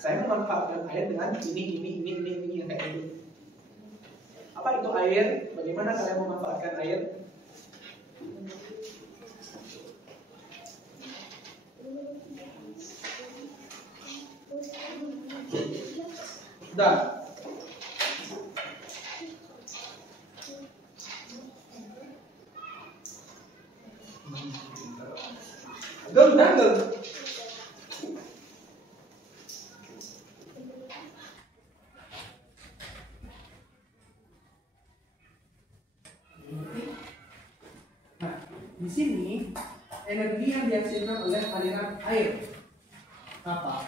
Saya memanfaatkan air dengan ini kayak gitu. Apa itu air? Bagaimana kalian memanfaatkan air? Sudah. Geng. Nah, di sini energi yang dihasilkan oleh aliran air apa?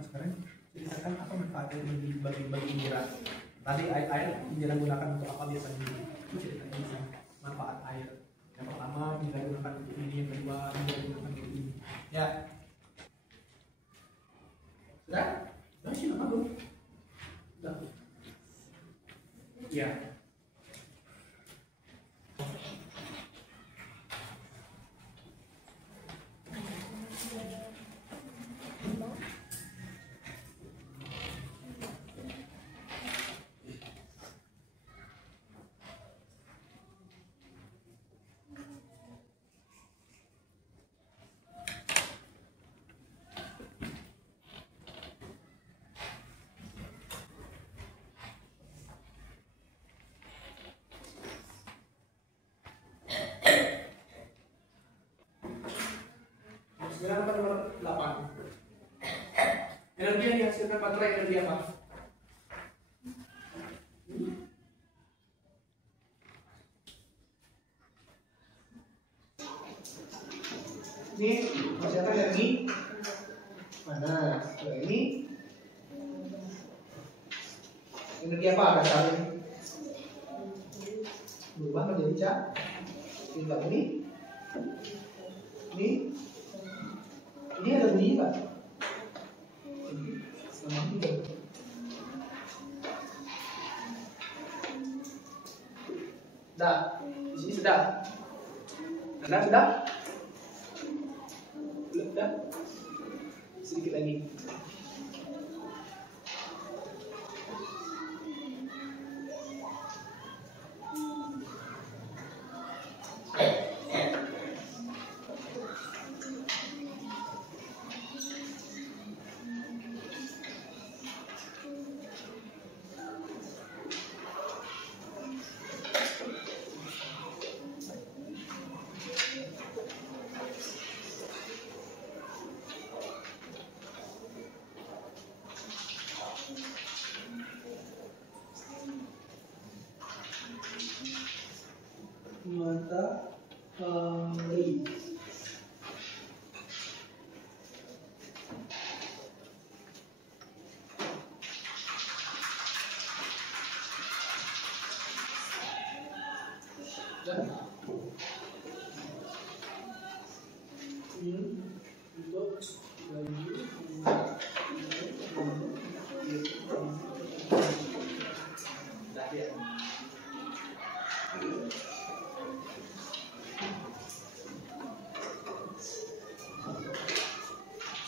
Sekarang ceritakan apa manfaatnya bagi indera. Tadi air indera gunakan untuk apa biasanya? Itu ceritanya bisa manfaat air. Yang pertama indera gunakan untuk ini, yang kedua indera gunakan untuk ini. Ya. Sudah? Sudah sih apa belum? Sudah. Ya. Bilang apa nomor 8? Energi yang dihasilkan baterai energi apa? Ini menghasilkan energi panas. Kalau ini energi apa dasarnya? Berubah menjadi cat. Tinggal ini ada bunyi Pak. Sudah, di sini sudah. Anda sudah? Belum sudah? Sedikit lagi. Matahari.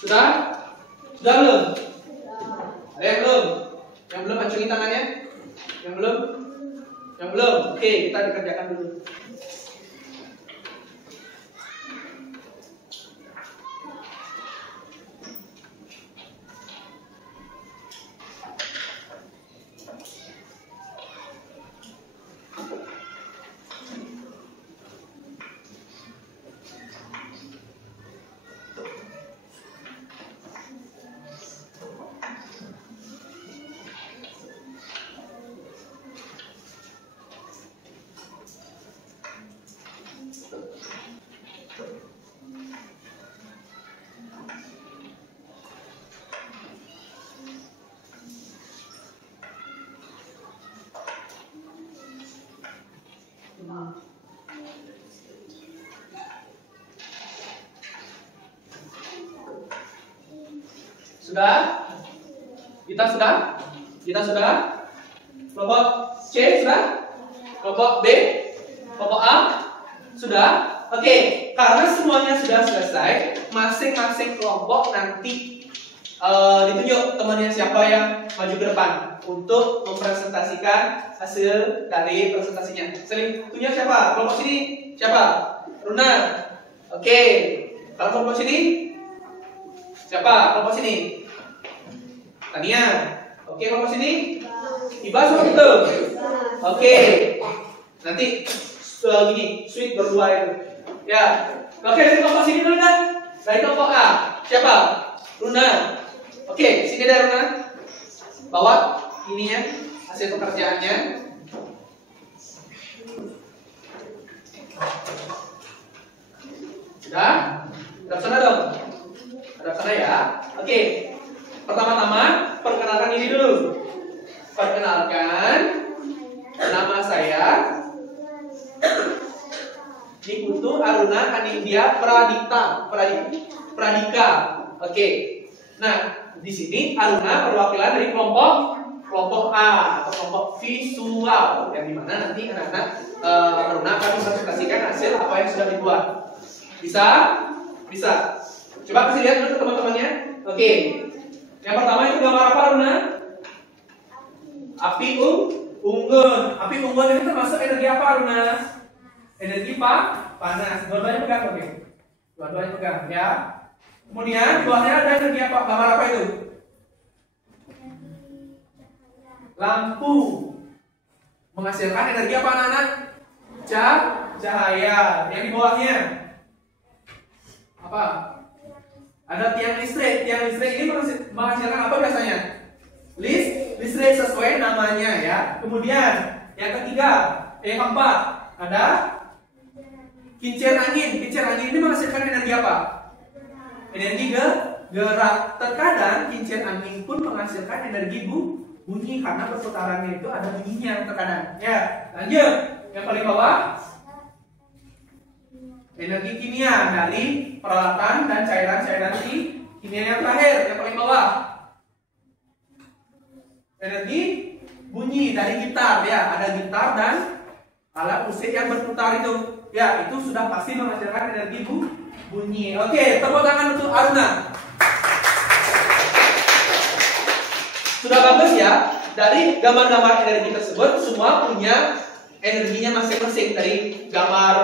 Sudah? Sudah belum? Ada yang belum? Yang belum acungin tangannya? Yang belum? Yang belum? Oke, kita dikerjakan dulu. Sudah? Kita sudah? Kita sudah? Kelompok C sudah? Kelompok B? Kelompok A? Sudah? Oke, karena semuanya sudah selesai, masing-masing kelompok nanti ditunjuk temannya siapa yang maju ke depan untuk mempresentasikan hasil dari presentasinya. Seling tunjuk siapa? Kelompok sini siapa? Runa. Oke. Kalau kelompok sini siapa? Kelompok sini Tania. Oke, kelompok sini Ibas, betul. Oke. Nanti gini, sweet berdua itu. Ya. Oke, dari kelompok sini dulu kan? Dari kelompok A. Siapa? Runa. Oke, sini ada Runa. Bawa ininya, hasil pekerjaannya. Sudah? Hadap sana dong. Hadap sana ya. Oke. Pertama-tama, perkenalkan diri dulu. Perkenalkan, nama saya Nikutu Aruna Anindya Pradika. Oke. Nah, di sini Aruna perwakilan dari kelompok A atau kelompok visual, yang dimana nanti anak-anak Aruna akan mempresentasikan hasil apa yang sudah dibuat. Bisa? Bisa. Coba kasih lihat dulu teman-temannya. Oke. Yang pertama itu gambar apa, Aruna? Api unggun. Api unggun ini termasuk energi apa, Aruna? Energi panas. Dua-duanya pegang, oke. Dua-duanya pegang, ya. Kemudian di bawahnya ada energi apa? Gambar apa itu? Lampu. Menghasilkan energi apa, anak-anak? Cahaya. Yang di bawahnya apa? Ada tiang listrik. Tiang listrik ini menghasilkan apa biasanya? Listrik sesuai namanya ya. Kemudian yang ketiga, yang keempat ada kincir angin. Kincir angin ini menghasilkan energi apa? Energi gerak. Terkadang kincir angin pun menghasilkan energi bunyi karena perputarannya itu ada bunyinya terkadang. Ya, lanjut. Yang paling bawah, energi kimia dari peralatan dan cairan-cairan kimia. Yang terakhir, yang paling bawah, energi bunyi dari gitar. Ya, ada gitar dan alat musik yang berputar itu. Ya, itu sudah pasti menghasilkan energi bunyi. Oke, tepuk tangan untuk Aruna. Sudah bagus ya. Dari gambar-gambar energi tersebut semua punya energinya masing-masing. Dari gambar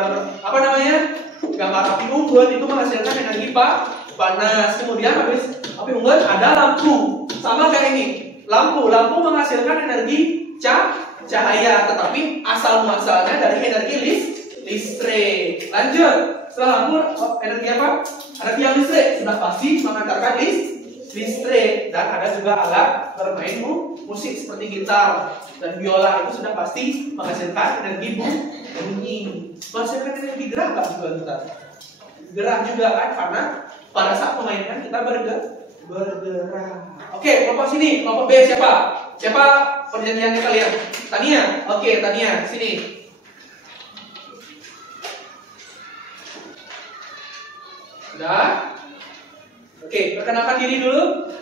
apa namanya? Gambar api unggun itu menghasilkan energi panas. Kemudian habis api unggun ada lampu. Sama kayak ini. Lampu menghasilkan energi cahaya, tetapi asal muasalnya dari energi listrik. Lanjut. Setelah lampu, energi apa? Ada tiang listrik, sudah pasti mengantarkan listrik. Dan ada juga alat bermain musik seperti gitar dan biola, itu sudah pasti menghasilkan energi bunyi. Menghasilkan energi gerak juga kita. Gerak juga kan, karena pada saat memainkan kita bergerak. Oke, kelompok sini, kelompok B siapa? Siapa perjanjiannya kalian? Tania. Oke, Tania, sini. Sudah? Oke, perkenalkan diri dulu.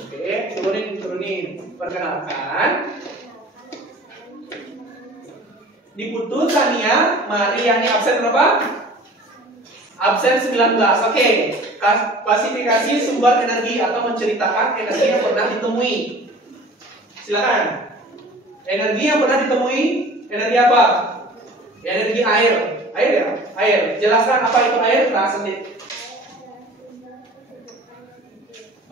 Oke, turunin. Perkenalkan. Diputus Tania, Mariani absen berapa? Absen 19. Oke. Klasifikasi sumber energi atau menceritakan energi yang pernah ditemui. Silakan. Energi yang pernah ditemui, energi apa? Energi air. Air ya? Air. Jelaskan apa itu air, Kak Senit.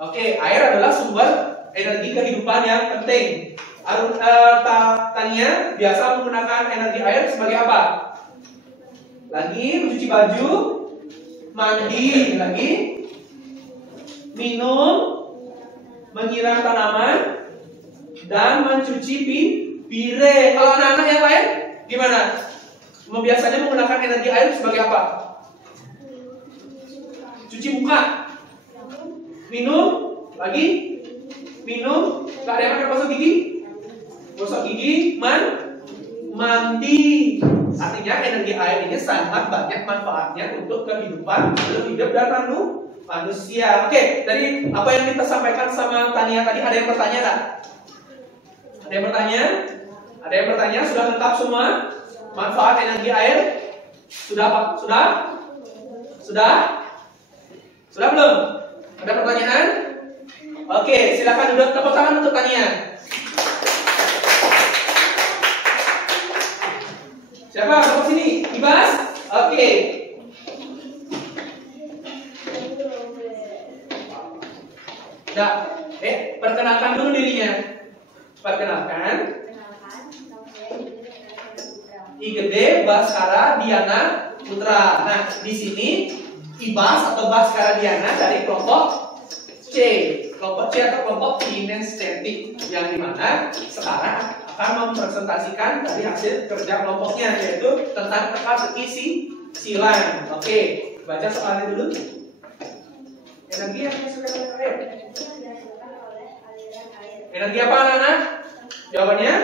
Oke, air adalah sumber energi kehidupan yang penting. Tania biasa menggunakan energi air sebagai apa? Lagi mencuci baju, mandi, lagi minum, menyiram tanaman, dan mencuci piring. Kalau anak-anak yang lain gimana? Biasanya menggunakan energi air sebagai apa? Cuci muka, minum, lagi minum, gak ada yang pakai gosok gigi, mandi. Artinya energi air ini sangat banyak manfaatnya untuk kehidupan hidup dan manusia. Oke, dari apa yang kita sampaikan sama Tania tadi, ada yang bertanya nggak? Ada yang bertanya? Ada yang bertanya? Sudah lengkap semua? Manfaat energi air? Sudah Pak? Sudah belum? Ada pertanyaan? Oke, silakan duduk. Tepuk tangan untuk Tania. Siapa? Tepuk sini. Ibas? Oke. Nah, perkenalkan dulu dirinya. Perkenalkan. Igede Baskara Diana Putra. Nah, di sini Ibas atau Baskara Diana dari kelompok C. Kelompok C atau kelompok kinestetik, yang dimana sekarang akan mempresentasikan dari hasil kerja kelompoknya, yaitu tentang teka-teki silang. Oke, baca soalnya dulu. Energi yang dihasilkan oleh air. Energi apa anak-anak? Jawabannya?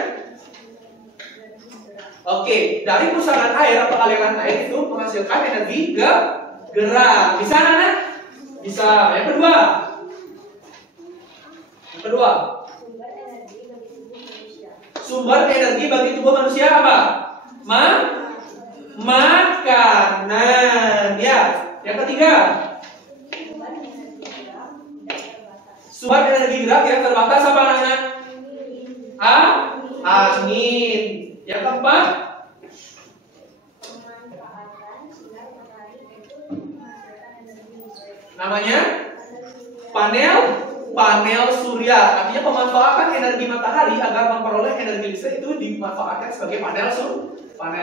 Oke, dari pusaran air atau aliran air itu menghasilkan energi gerak. Bisa anak-anak? Bisa. Yang kedua. Sumber energi bagi tubuh manusia apa? Makanan. Ya. Yang ketiga. Sumber energi gerak yang terbatas apa anak-anak? Angin. Yang keempat. Namanya panel surya. Artinya pemanfaatan energi matahari agar memperoleh energi listrik itu dimanfaatkan sebagai panel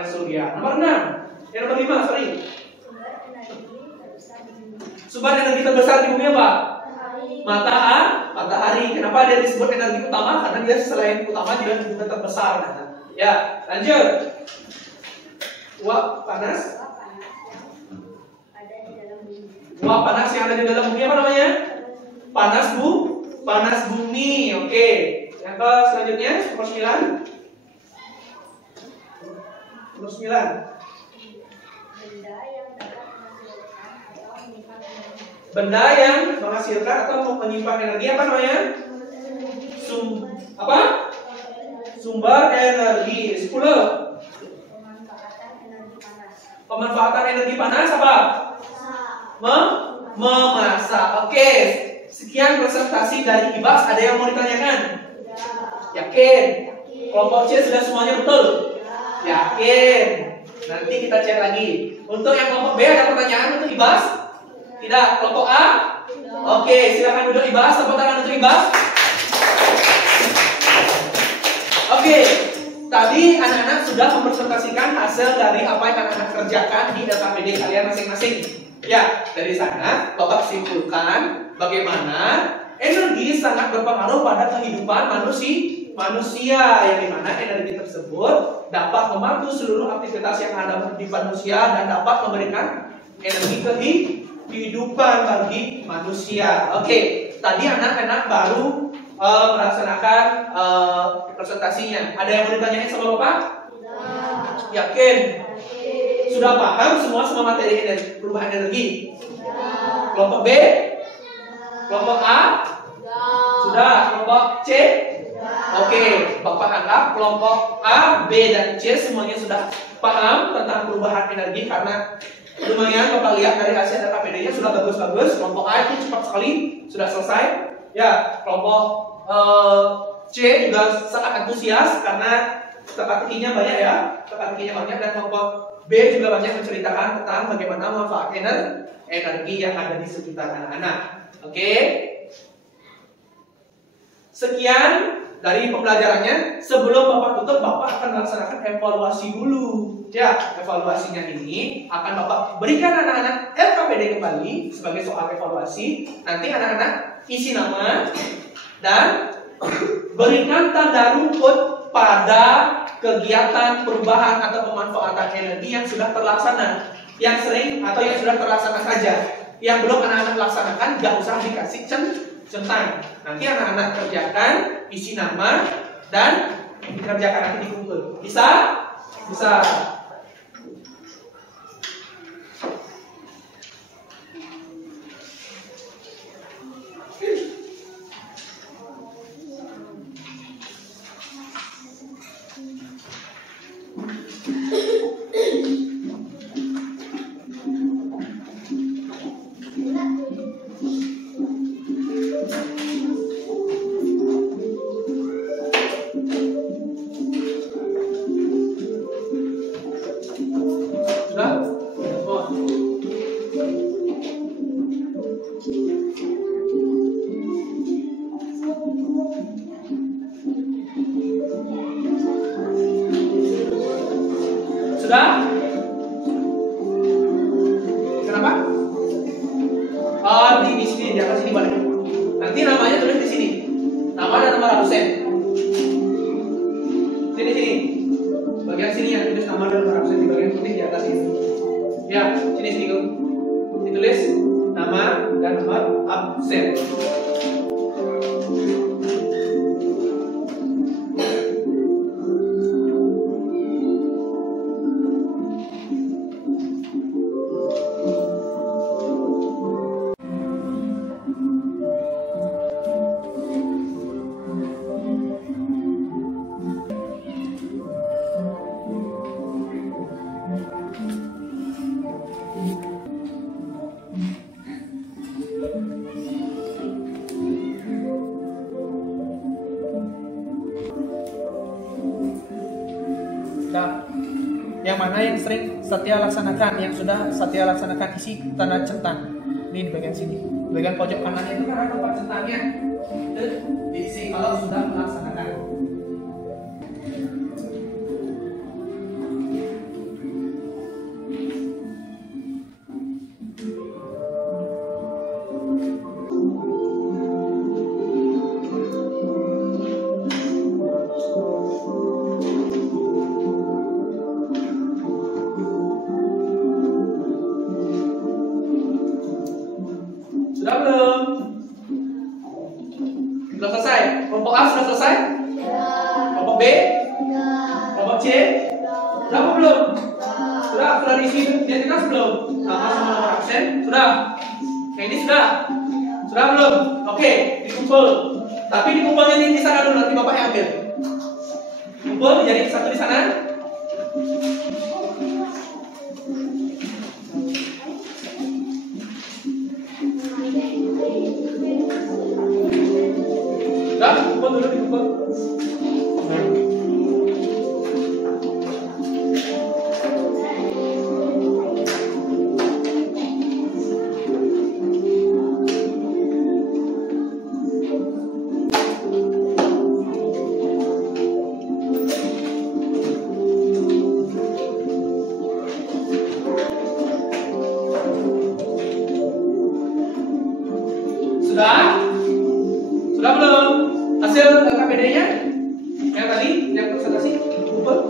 surya. Nomor 6. Yang nomor 5, sorry. Sumber energi terbesar di bumi apa? Matahari. Kenapa dia disebut energi utama? Karena dia selain utama juga terbesar. Ya, lanjut. Uap panas. Uap panas yang ada di dalam bumi apa namanya? Panas bumi. Oke. Yang ke selanjutnya nomor 9. Nomor 9. Benda yang menghasilkan atau menyimpan energi apa namanya? Sumber energi. 10. Pemanfaatan energi panas apa? Memasak. Oke. Sekian presentasi dari IBAS. Ada yang mau ditanyakan? Yakin? Kelompok C sudah semuanya betul? Yakin? Nanti kita cek lagi. Untuk yang kelompok B ada pertanyaan untuk IBAS? Tidak. Kelompok A? Oke, silakan duduk IBAS. Tepuk tangan untuk IBAS. Oke, tadi anak-anak sudah mempresentasikan hasil dari apa yang anak-anak kerjakan di LKPD kalian masing-masing. Ya, dari sana Bapak simpulkan bagaimana energi sangat berpengaruh pada kehidupan manusia, yang dimana energi tersebut dapat membantu seluruh aktivitas yang ada di manusia dan dapat memberikan energi kehidupan bagi manusia. Oke, tadi anak-anak baru melaksanakan presentasinya. Ada yang mau ditanyain sama Bapak? Yakin? Sudah paham semua materi perubahan energi? Kelompok B? Kelompok A? Sudah. Kelompok C? Oke, Bapak anggap kelompok A, B, dan C semuanya sudah paham tentang perubahan energi karena lumayan Bapak lihat dari hasil LKPD-nya sudah bagus-bagus. Kelompok A itu cepat sekali sudah selesai. Ya, kelompok C juga sangat antusias karena teka-tekinya banyak ya, dan kelompok B juga banyak menceritakan tentang bagaimana manfaat energi yang ada di sekitar anak-anak. Oke. Sekian dari pembelajarannya. Sebelum Bapak tutup, Bapak akan melaksanakan evaluasi dulu. Ya, evaluasinya ini akan Bapak berikan anak-anak LKPD kembali sebagai soal evaluasi. Nanti anak-anak isi nama dan berikan tanda rumput pada kegiatan perubahan atau pemanfaatan energi yang sudah terlaksana, yang sering atau yang sudah terlaksana saja. Yang belum anak-anak laksanakan, gak usah dikasih centang. Nanti anak-anak kerjakan, isi nama dan kerjakan nanti dikumpul. Bisa? Bisa. Sudah? Kenapa? Oh, di sini, di atas sini boleh. Nanti namanya tulis di sini. Nama dan nomor absen. Sini. Bagian sini ya, tulis nama dan nomor absen di bagian putih di atas ini. Ya, sini kamu. Ditulis nama dan nomor absen. Yang mana yang sering setia laksanakan, yang sudah setia laksanakan isi tanda centang. Ini di bagian sini, di bagian pojok kanannya itu kan ada tempat centangnya. Itu diisi kalau sudah melaksanakan. Kelompok A sudah selesai? Kelompok B? Kelompok C? Sudah apa belum? Sudah diisi identitas belum? Nama sama nomor absen? Sudah? Yang ini sudah? Sudah belum? Oke, dikumpul. Tapi dikumpulnya di sana dulu, nanti Bapak yang ambil. Kumpul jadi satu di sana. Sudah, kumpul dulu, dikumpul. Sudah? Sudah belum? Hasil LKPD-nya? Yang tadi, yang presentasi, kumpul.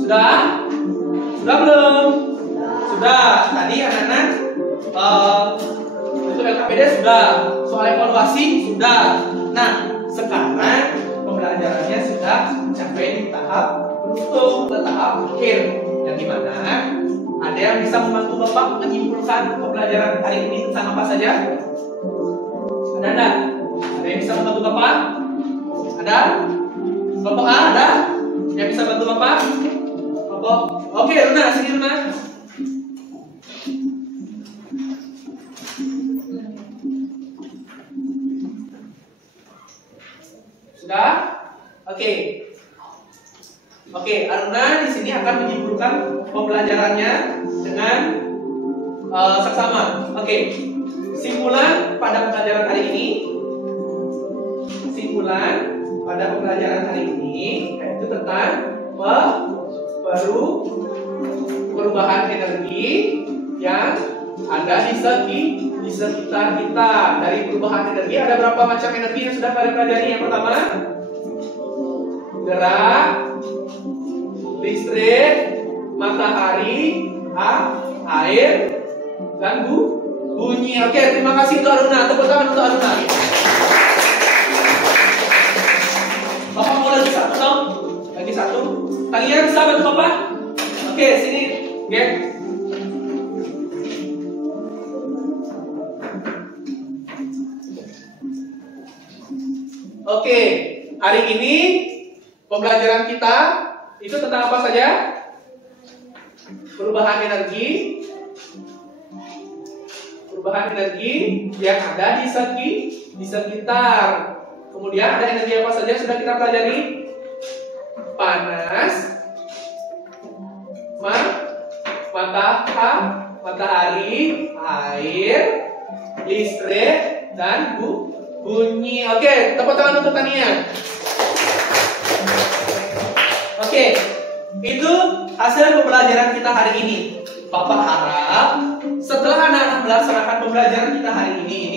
Sudah? Sudah belum? Sudah. Tadi anak-anak itu LKPD sudah. Soal evaluasi sudah. Nah, sekarang pembelajarannya sudah mencapai di tahap beruntung ke tahap akhir. Yang dimana ada yang bisa membantu Bapak menyimpulkan pembelajaran hari ini tentang apa saja? Ada enggak? Ada yang bisa membantu Bapak? Ada? Kelompok A ada? Yang bisa bantu Bapak? Oke, Luna, sini Luna. Sudah? Oke. Oke, Aruna di sini akan menyimpulkan pembelajarannya dengan seksama. Oke. Simpulan pada pembelajaran hari ini. Simpulan pada pembelajaran hari ini yaitu tentang perubahan energi yang ada di sekitar kita. Dari perubahan energi ada berapa macam energi yang sudah kalian pelajari? Yang pertama, gerak, listrik, matahari, air, dan bunyi. Oke, terima kasih untuk Aruna. Tepuk tangan untuk Aruna. Bapak mau lagi satu dong? Lagi satu. Kalian bisa bantu Bapak? Oke, sini, oke. Oke, hari ini pembelajaran kita itu tentang apa saja? Perubahan energi yang ada di sekitar. Kemudian ada energi apa saja yang sudah kita pelajari? Panas, matahari, air, listrik, dan bunyi. Oke, tepuk tangan untuk Tania. Oke, itu hasil pembelajaran kita hari ini. Bapak harap setelah anak-anak melaksanakan pembelajaran kita hari ini,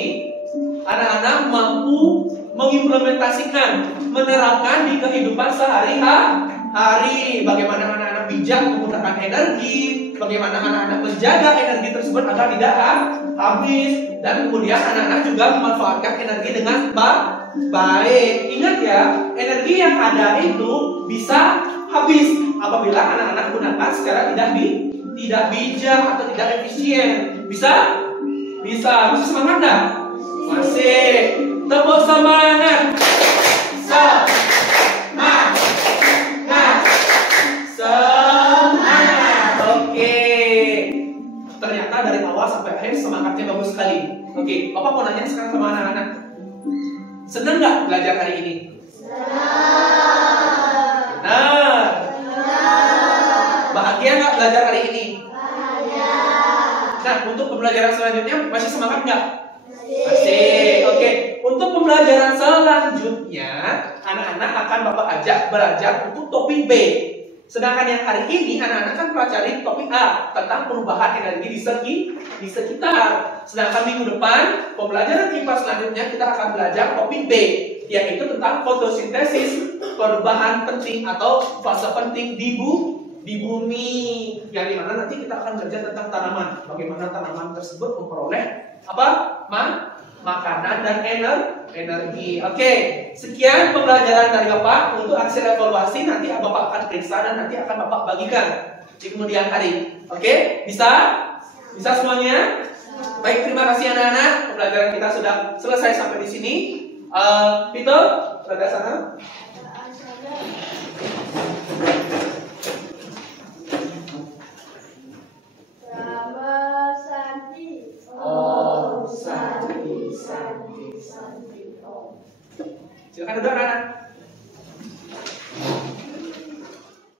anak-anak mampu mengimplementasikan, menerapkan di kehidupan sehari-hari. Bagaimana anak-anak bijak menggunakan energi, bagaimana anak-anak menjaga energi tersebut agar tidak habis, dan kemudian anak-anak juga memanfaatkan energi dengan baik. Ingat ya, energi yang ada itu bisa habis apabila anak-anak gunakan secara tidak bijak atau tidak efisien. Bisa? Masih semangat nggak? Masih. Tepuk semangat. Semangat. Oke. Ternyata dari awal sampai akhir semangatnya bagus sekali. Oke, Bapak mau nanya sekarang sama anak-anak. Senang nggak belajar hari ini? Benar. Bahagia nggak belajar hari ini? Nah, untuk pembelajaran selanjutnya masih semangat nggak? Masih. Oke. Untuk pembelajaran selanjutnya, anak-anak akan Bapak ajak belajar untuk topik B. Sedangkan yang hari ini anak-anak kan pelajari topik A tentang perubahan energi di sekitar. Sedangkan minggu depan pembelajaran IPA selanjutnya kita akan belajar topik B, yaitu tentang fotosintesis, perubahan penting atau fase penting di bumi. Yang dimana nanti kita akan belajar tentang tanaman, bagaimana tanaman tersebut memperoleh apa? Makanan dan energi. Oke, sekian pembelajaran dari Bapak. Untuk hasil evaluasi nanti Bapak akan periksa dan nanti akan Bapak bagikan di kemudian hari. Oke, bisa? Bisa semuanya? Baik, terima kasih anak-anak. Pembelajaran kita sudah selesai sampai di sini. Peter, berada sana. Silakan duduk anak-anak.